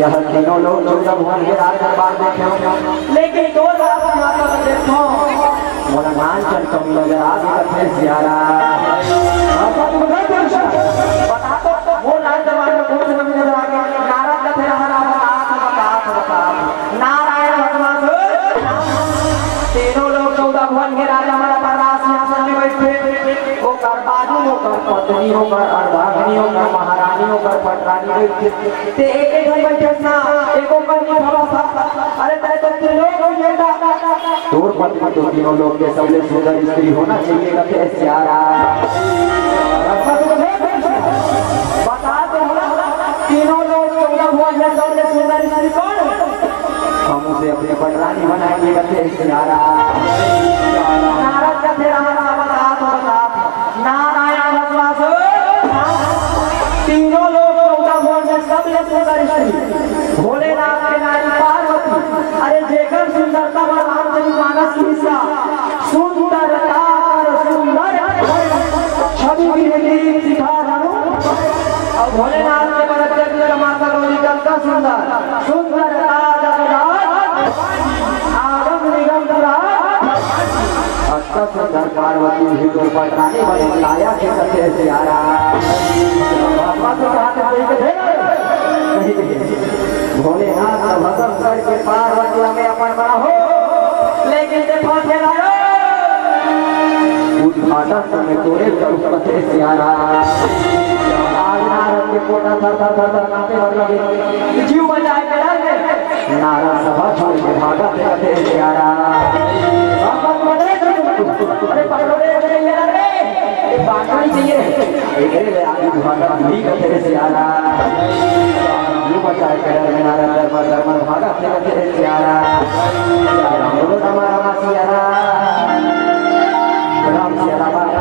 यह तीनों लोग चौदह भुवन के राज दरबार देखे लेकिन दो रात माता का देखो मोला नान चल कभी नजर आ गई सियारा बता तो वो राज दरबार में कौन से नजर आ गया नारद का तेरा हरा बता नारायण भगवान तीनों लोग चौदह भुवन के राजा हमारा परदास सिंहासन में बैठे वो कर बाजू होकर पत्नी होकर अर्धांगिनी होकर महारानी होकर पटरानी बैठे ते एक बैठे ना एको करनी भरोसा अरे तेरे तो तीनों लोग येड़ा तोर पत्नी तो तीनों लोग के सबसे सुंदर स्त्री होना चाहिए कहते सियारा बता तो तीनों लोग चौदह भुवन में सबसे सुंदर स्त्री कौन हम उसे अपने पटरानी बनाएंगे कहते सियारा नारद का तेरा बता नारायण भगवान तीनों लोग चौदह भुवन में सबसे सुंदर स्त्री भोलेनाथ के नारी पार्वती अरे जेकर सुंदरता रामचंद्र मानस हिस्सा सुंदरता कर सुंदर छवि की सिखा और भोलेनाथ के बरत माता गौरी का सुंदर सुंदरता आगम निगम सुंदर पार्वती हिंदू पटरानी बने लाया के कथे सियारा भोलेनाथ भगत करके पार्वती हमें अपन बना हो लेकिन देखो उद्घाटन में तोरे कथे सियारा आज नारद के कोटा थर थर थर थर कांपे लगे जीव बचाए के डर नारद सभा छोड़ के भागा कथे सियारा अरे पकड़ोड़े ये रे बाटनी चाहिए एक रे आगे भागा नहीं कथे सियारा जीव बचाए के डर में नारद दरबार दरबार भागा कथे सियारा राम बोलो हमारा सियारा राम सियारा बाबा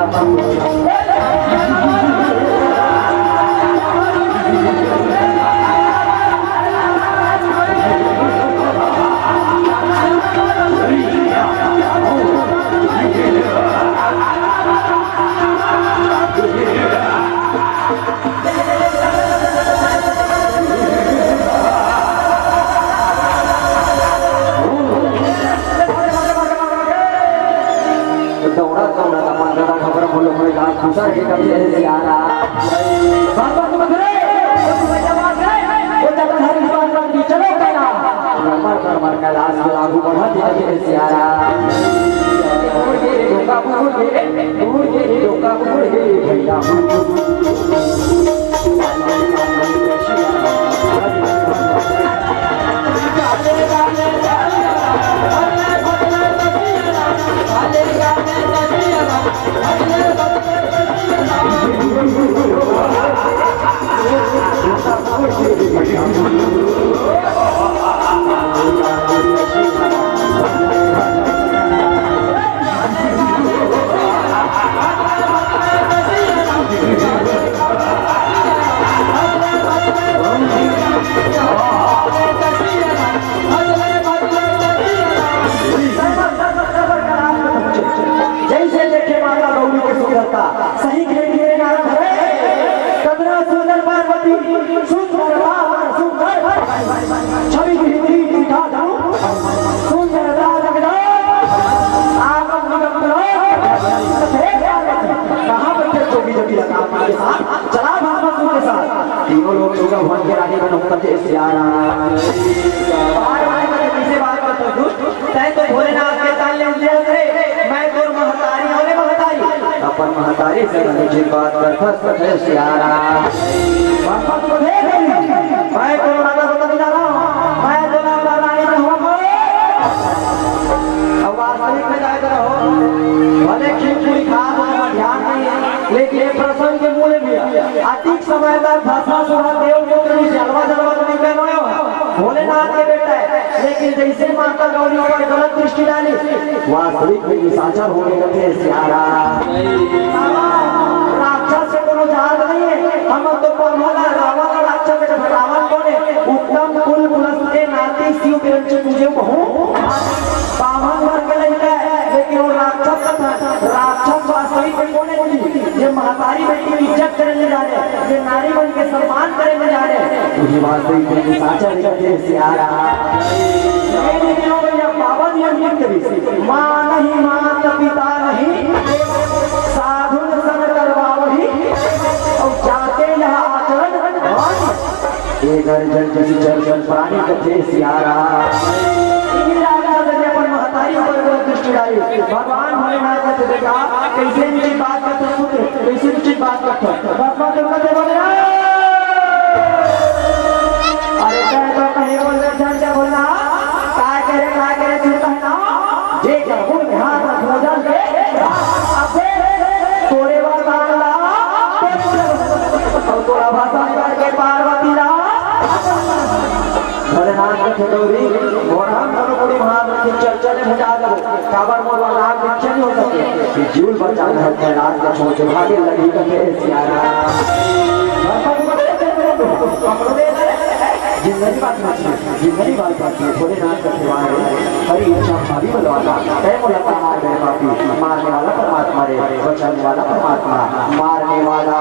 खुशा के कभी ऐसे सियारा बाबा तुम गए वो जब हर बात की चलो कहना मर कैलाश में लागू बढ़ा दिया सियारा दूर के डोका भैया जटिल काम के साथ चला भागवत के साथ तीनों लोग होगा भवन के रानी बन होकर के सियारा बार बार के पीछे बात करते दुष्ट तय तो भोलेनाथ के ताल ले रे मैं तो महतारी होने महतारी अपन महतारी से मुझे बात कर फंस सियारा बात को देख मैं तो राजा को नहीं जाना मैं तो रानी में हूं अब वास्तविक में जाकर रहो भले खिचड़ी खा तो ध्यान नहीं है लेकिन ये प्रसंग के मूल भी अधिक समय तक भाषा सुना देव के जलवा जलवा नहीं पहनो भोलेनाथ के बेटा है लेकिन जैसे माता गौरी पर गलत दृष्टि डाली वास्तविक में निशाचर होने लगे सियारा राक्षस से कोनो जात नहीं है हम तो पहला रावण राक्षस के रावण कोने उत्तम कुल कुलस्थ के नाते शिव के रंच तुझे कहूं बामन वर्ग के लड़का है लेकिन वो राक्षस वास्तविक में कोने थी ये महतारी बेटी की इज्जत करने जा रहे ये नारी बन के सम्मान करने जा रहे तुझे वास्तविक में निशाचर करते सियारा पावन यज्ञ करी माँ नहीं माता पिता नहीं साधु सन करवावही और जाते यहाँ आचरण ये गर्जन जैसी जर्जन प्राणी कथे सियारा अपन महतारी पर दृष्टि डाली भगवान भोलेनाथ ने देखा कैसे निश्चित बात करते पुत्र कैसे निश्चित बात करते बापा तो कहते बोले अरे कह तो कहीं बोल रहे झंडा बोलना क्या करे चिंता है ना जे कबूल में हाथ रख भोजन के अबे तोरे वाला और तोरा भाषा करके पार्वती ला भोलेनाथ के ठडोरी मोरा दोनों बड़ी महान की चर्चा ने भेजा दो काबर मोर वाला पीछे नहीं हो सके जीवन बचाना है कैलाश का छोड़ के भागे लगी के सियारा जिंदगी बात है भोलेनाथ का सेवाएं हरी इच्छा भाभी बलवाना तय मुलाकात मार गए पापी मारने वाला परमात्मा रे बचाने वाला परमात्मा मारने वाला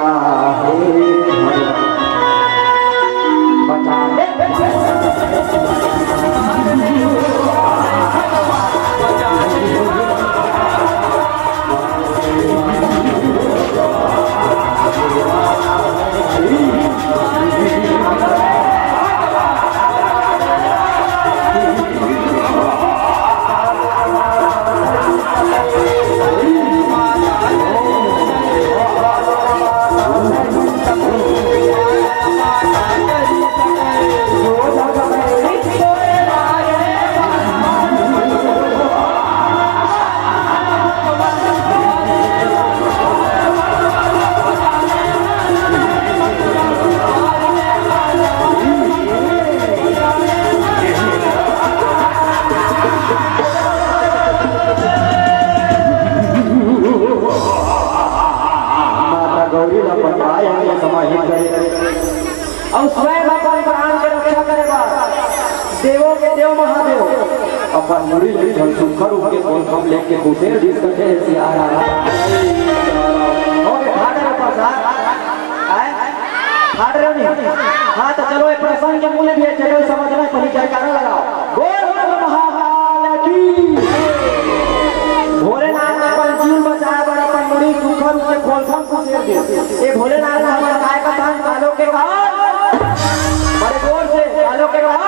बचाने और स्वयं अपन प्राण के रक्षा करेगा देवों के देव महादेव अपन मुड़ी धन सुखर उनके कोल हम लेके उसे जिस करके सियारा ओके हाडर पर हाडर नहीं हां तो चलो ये प्रसंग के मूल्य भी चलो समझना पहले जयकारा लगाओ बोल महाकाल की भोलेनाथ ने अपन जीव बचाया बड़ा अपन मुड़ी सुखर उनके कोल हम उसे दे ये भोलेनाथ ने हमारा काय का दान कालो के बाद बड़े जोर से सालों के बाद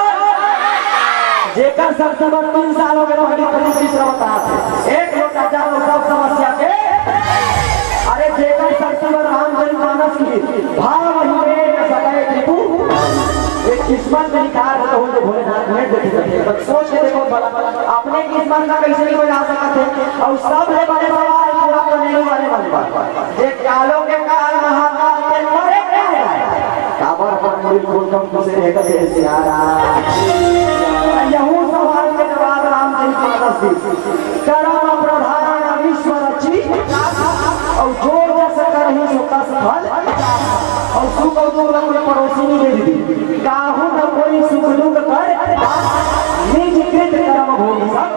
जेकर सबसे बड़ा 3 सालों के रोहड़ी कभी तीसरा बता एक लोटा जानो सब समस्या के अरे जेकर सबसे बड़ा रामचरित मानस की भाव ही में सताए त्रिभु ये किस्मत में लिखा है तो भोलेनाथ ने देखे बस सोच के देखो भला अपने किस्मत का कैसे नहीं बजा सकते और सब है बड़े सवाल पूरा करने वाले बन ये कालों के काल महाकाल के मरे काबर पर मुड़ी खोलकर तुझे रहेगा तेरे सियारा यहू सवाल के जवाब रामचरित मानस दी कर्म प्रधान विश्व रची और जो जैसे करही सोता सफल और सुख और दुख लग पड़ोसी ने दे दी काहू न कोई सुख दुख कर निज कृत कर्म भोगी सब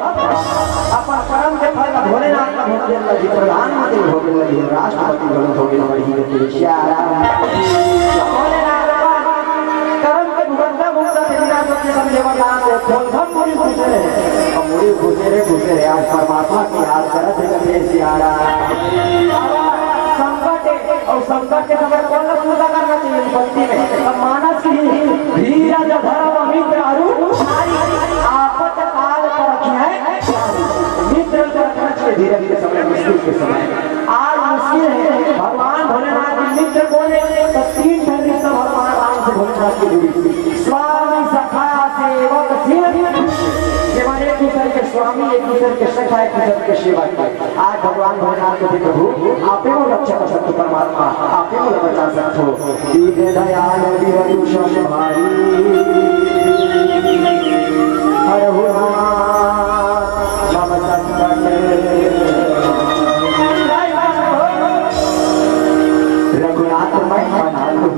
अपन कर्म के फल भोलेनाथ का भोग देने लगी प्रधानमंत्री भोग लगी राष्ट्रपति भोग लगी तेरे सियारा मुड़ी आज परमात्मा की याद करते सियारा संकट और तो संकट के समय कौन सा पूजा करना चाहिए विपत्ति में? अब मानस की धीरज धर्म मित्र अरु आपत काल पर रखिए मित्र को रखना चाहिए धीरज के समय, मुश्किल के समय। आज मुश्किल है, भगवान भोलेनाथ के मित्र कौन है? तो 3 फैमिली सब भगवान राम से भोलेनाथ की जुड़ी, स्वामी सखा सेवक एक दूसरे के स्वामी, एक दूसरे के सखा, एक दूसरे के सेवा की। आज भगवान भोलेनाथ के प्रभु आपे को रक्षा कर सकते, परमात्मा आपे को बचा सकते हो। दीन दयाल विभूषण भारी हरहु नम संकट रघुनाथ मैं मना लूं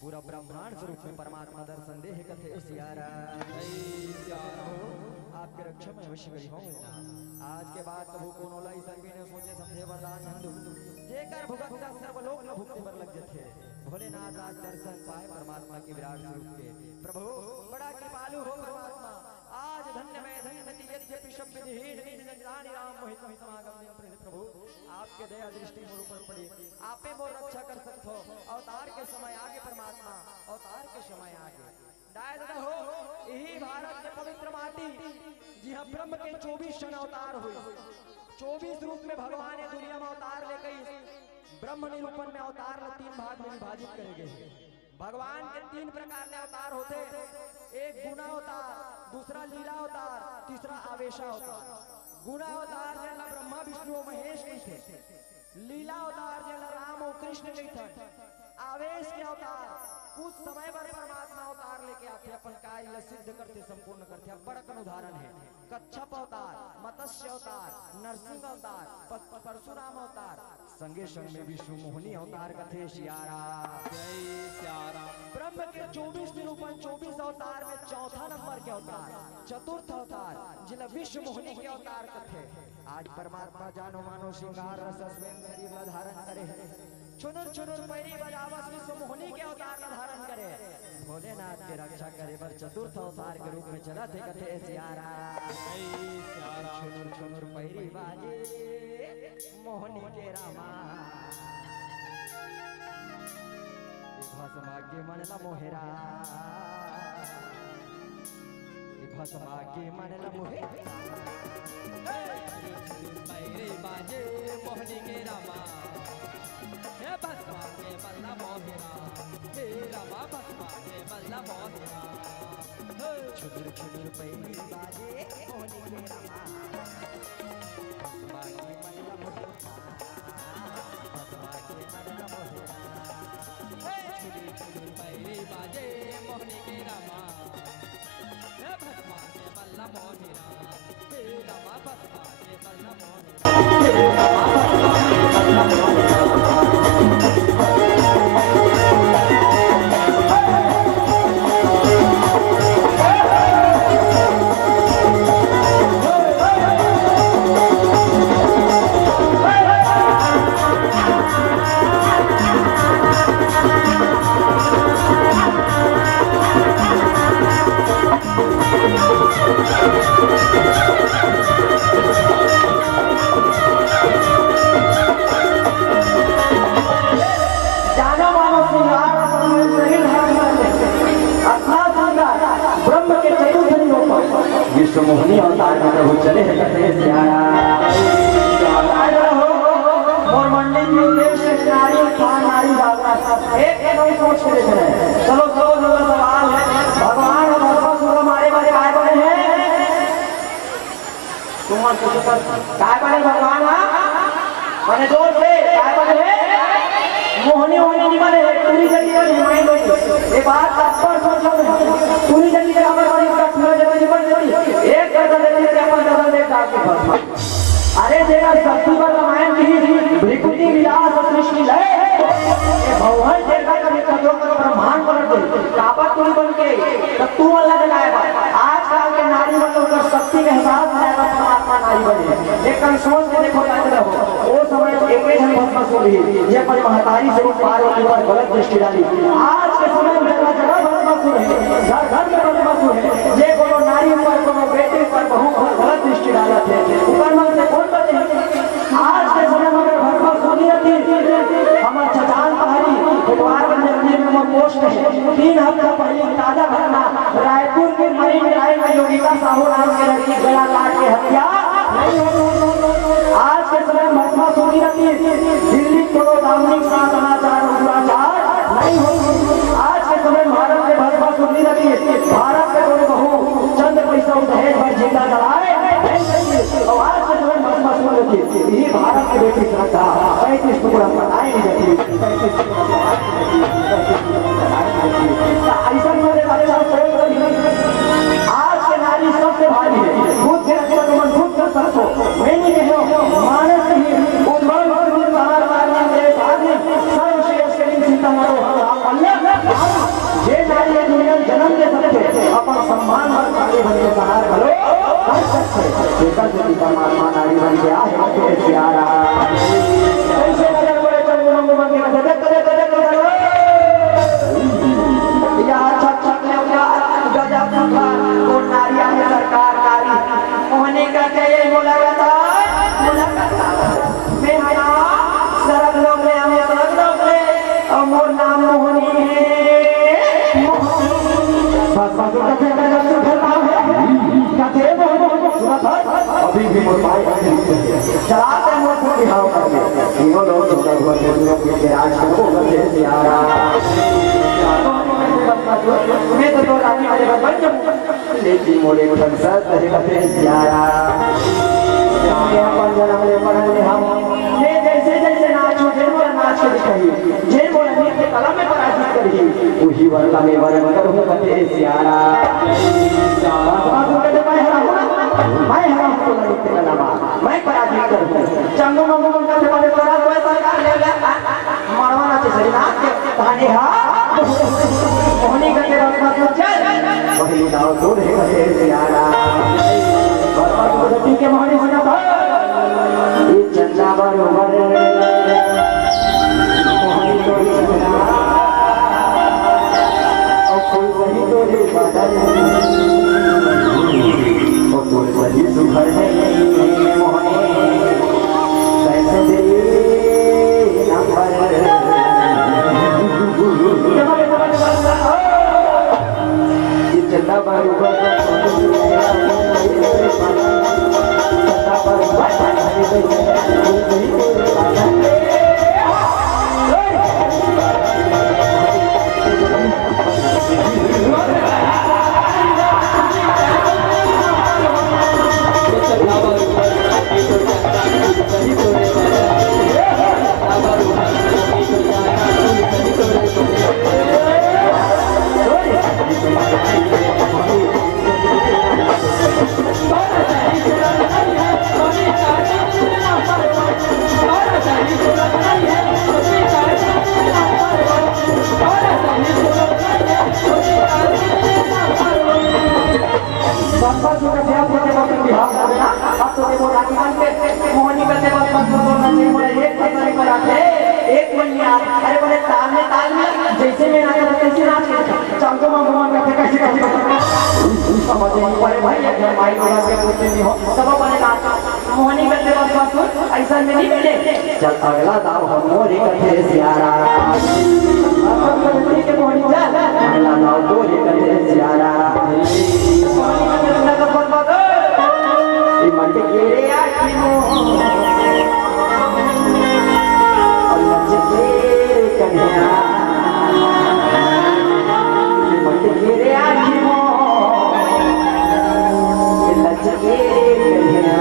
पूरा ब्रह्मांड स्वरूप में परमात्मा दर्शन दे कथे सियारा आपके रक्षा में अवश्य करी हूं। आज के बाद प्रभु को नोलाई सर्वे ने सोचे समझे वरदान हिंदू जेकर भुगत का सर्वलोक न भुक्ति पर लग जथे। भोलेनाथ आज दर्शन पाए परमात्मा के विराट स्वरूप के। प्रभु बड़ा कृपालु हो परमात्मा, आज धन्य में धन्यमति यद्यपि शब्द विहीन निज जानि राम मोहित समागम ने प्रभु आपके दया दृष्टि मोर ऊपर पड़ी, आपे मोर रक्षा कर सकते हो। अवतार के समय आगे परमात्मा, अवतार के समय आगे दायद हो यही भारत के पवित्र माटी जहाँ ब्रह्म के 24 क्षण अवतार हुए, 24 रूप में भगवान ने दुनिया में अवतार ले गई। ब्रह्म निरूपण में अवतार 3 भाग में विभाजित करे गए। भगवान के 3 प्रकार के अवतार होते, एक गुणा अवतार, दूसरा लीला अवतार, तीसरा आवेशा अवतार। गुणा अवतार जेला ब्रह्मा विष्णु और महेश नहीं थे, लीला अवतार जेला राम और कृष्ण नहीं थे, आवेश के अवतार कुछ समय पर परमात्मा अवतार लेके आते अपन कार्य सिद्ध करते संपूर्ण करते। अब बड़ा उदाहरण है कच्छप अवतार, मत्स्य अवतार, नरसिंह अवतार, परशुराम अवतार, संगे संग में विष्णु मोहिनी अवतार कथे सियारा जय सियारा। ब्रह्म के 24 निरूपण 24 अवतार में चौथा नंबर के अवतार चतुर्थ अवतार जिला विश्व मोहिनी के अवतार कथे। आज परमात्मा जानो मानो श्रृंगार रस स्वयं शरीर धारण करे, चुनुर चुनुर पैरी बजावस विश्व मोहिनी के अवतार धारण करे। भोलेनाथ के रक्षा करे पर चतुर्थ अवतार के रूप में चला थे कथे सियारा चुनुर चुनुर पैरी बाजे मोहिनी के रामा भस्माग्य मनला मोहेरा भस्माग्य मनला मोहेरा पैरी बाजे मोहिनी के रामा भस्मा के मल्ला मोहेरा हे रामा भस्मा के मल्ला मोहेरा छुदुर छुदुर पैरी बाजे मोहिनी के रामा भस्मा के मल्ला मोहेरा भस्मा के मल्ला मोहेरा छुदुर छुदुर पैरी बाजे मोहिनी के रामा हे भस्मा के मल्ला मोहेरा हे रामा भस्मा के मल्ला मोहेरा। विश्व मोहिनी अवतार में प्रभु चले कथे सियारा और मंडी के उद्देश्य नारी खान नारी डालना एक सोच के देख रहे हैं। चलो सवाल है भगवान काय बने भगवान मैंने जोर से काय बने मोहनी होने नहीं बने पूरी जल्दी का हिमायत होगी ये बात तत्पर सोचो पूरी जल्दी का हमारे वाली का पूरा जल्दी बन जल्दी एक करता देती है अपन दबल देख आपके पास अरे तेरा शक्ति पर रामायण की भृकुटी विलास सृष्टि है ये भगवान देखा कभी कदों कर ब्रह्मांड पलट दे कापा तुम बन के तब तू अलग लाएगा आजकल के नारी वालों का शक्ति का एहसास लाएगा परमात्मा नारी बने एक कल सोच के देखो जाते रहो वो समय एक ही जन भस्म सोली ये पर महतारी से पार्वती पर गलत दृष्टि डाली आज के समय में जगह जगह भस्म है घर घर में भस्म है ये कोनो नारी पर कोनो बेटी पर बहु गलत दृष्टि डाला थे ऊपर मन से कौन बचे आज के समय में भस्म सोली रहती हमार चचान पहाड़ी बुधवार मंदिर में पोस्ट है 3 हफ्ता पहले ताजा घटना रायपुर के मरीन ड्राइव में योगिता साहू नाम के लड़की गला काट के हत्या आज के समय भस्मा सोनी रहती दिल्ली कोनो दामनिक साथ अनाचार दुराचार नहीं हो आज के समय भारत में भस्मा सोनी रहती भारत में कोनो बहु चंद पैसा दहेज पर जिंदा जलाए और आज के समय भस्मा सोनी रहती यही भारत की बेटी श्रद्धा 35 टुकड़ा बनाई नहीं जाती ऐसा मेरे अच्छा आज के नारी सबसे भारी है खुद के मन खुद कर सकते मैं नहीं कह रहा हूं मानस ही उम्र में बाहर मारने के सामने सर्वश्रेष्ठ के चिंता करो अल्लाह जे नारी ये दुनिया जन्म दे सकते अपन सम्मान और कार्य बन के बाहर करो कर सकते बेटा जो परमात्मा नारी बन गया है तो प्यारा कैसे नजर पड़े चंगुलों में बन के गजब सरकार नारी होने का चाहिए बोला जाता मैं आया सरक लोग ले हमें सरक लोग ले और मोर नाम मोहनी है बस बस कथे में जब से फैलता है कथे अभी भी मोर भाई चलाते मोर को बिहाव करके इन्हों लोग छोटा हुआ के राज को करते सियारा मैं तो रानी वाले बन जाऊं लेकिन मोरे बन सत कहते प्यारा यहाँ पर जन्म ले पढ़ने हम ये जैसे जैसे नाचो जेन बोला नाच के दिखाई जेन बोला नृत्य कला में पराजित करी वही वर्ला में वरण करूँ कहते प्यारा मैं हराम को नृत्य कला मैं पराजित करूँ चंगो मंगो मंगो से बड़े बड़ा कोई सरकार ले ले मरवाना चाहिए सही ना कहानी हाँ होने का तेरा मतलब चल वही दाव तो रे कहे प्यारा और पद्धति के मोहनी होना था ये चंदा बरोबर मोहनी तो चंदा और कोई वही तो रे बदल और कोई वही सुखर है मोहनी कैसे दे नंबर चंदा बरोबर मोहनी करते वक्त बोलना चाहिए बोले एक पत्थर पर आते एक बनिया अरे बोले ताल में जैसे मैं नाच रहा कैसे नाच चंगो भगवान करते कैसे समझ नहीं पाए भाई अगर माई लोग के बोलते नहीं हो सब बोले नाच मोहनी करते वक्त ऐसा में नहीं मिले चल अगला दाव हम मोरी करते सियारा के मोहनी चल अगला दाव मोरी करते सियारा मन के आखी मोह और तेरे कन्या मन के आखी मोह लच के कन्या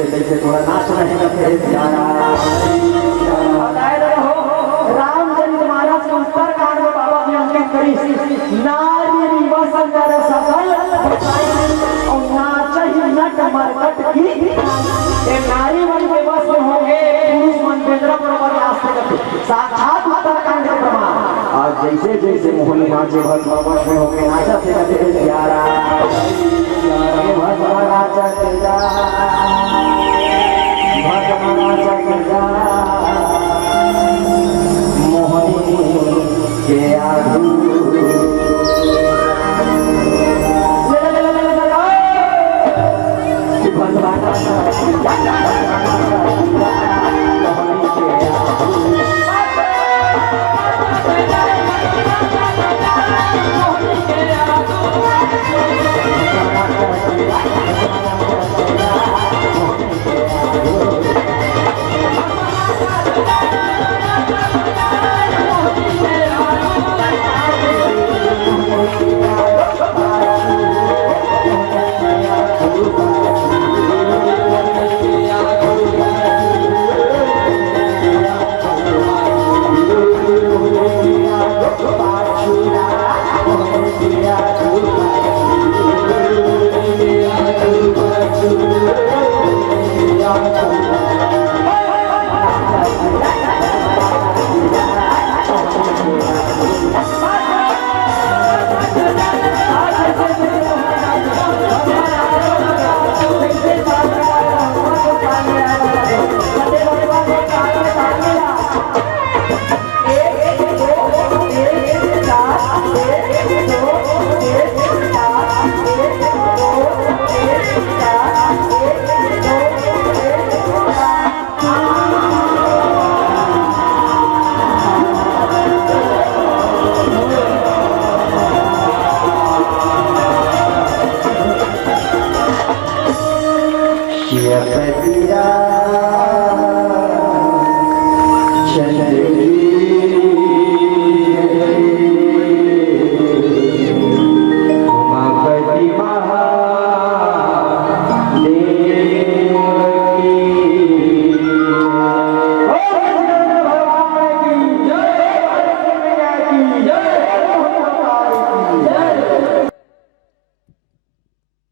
जैसे जैसे थोड़ा नाच रहे थे प्यारा रामचरित मानस के उत्तर कांड में बाबा ने अंकित करी नारी दिवस कर सकल और नाचही नट मरकट की ये नारी मन के बस में होंगे पुरुष मन केंद्र पर आस्ते साक्षात उत्तर कांड का प्रमाण। आज जैसे जैसे मोहनी नाचे भगवा बस में होंगे नाचा से कहते प्यारा भगवा नाचा के जा भगवा नाचा के जा मोहनी के आगू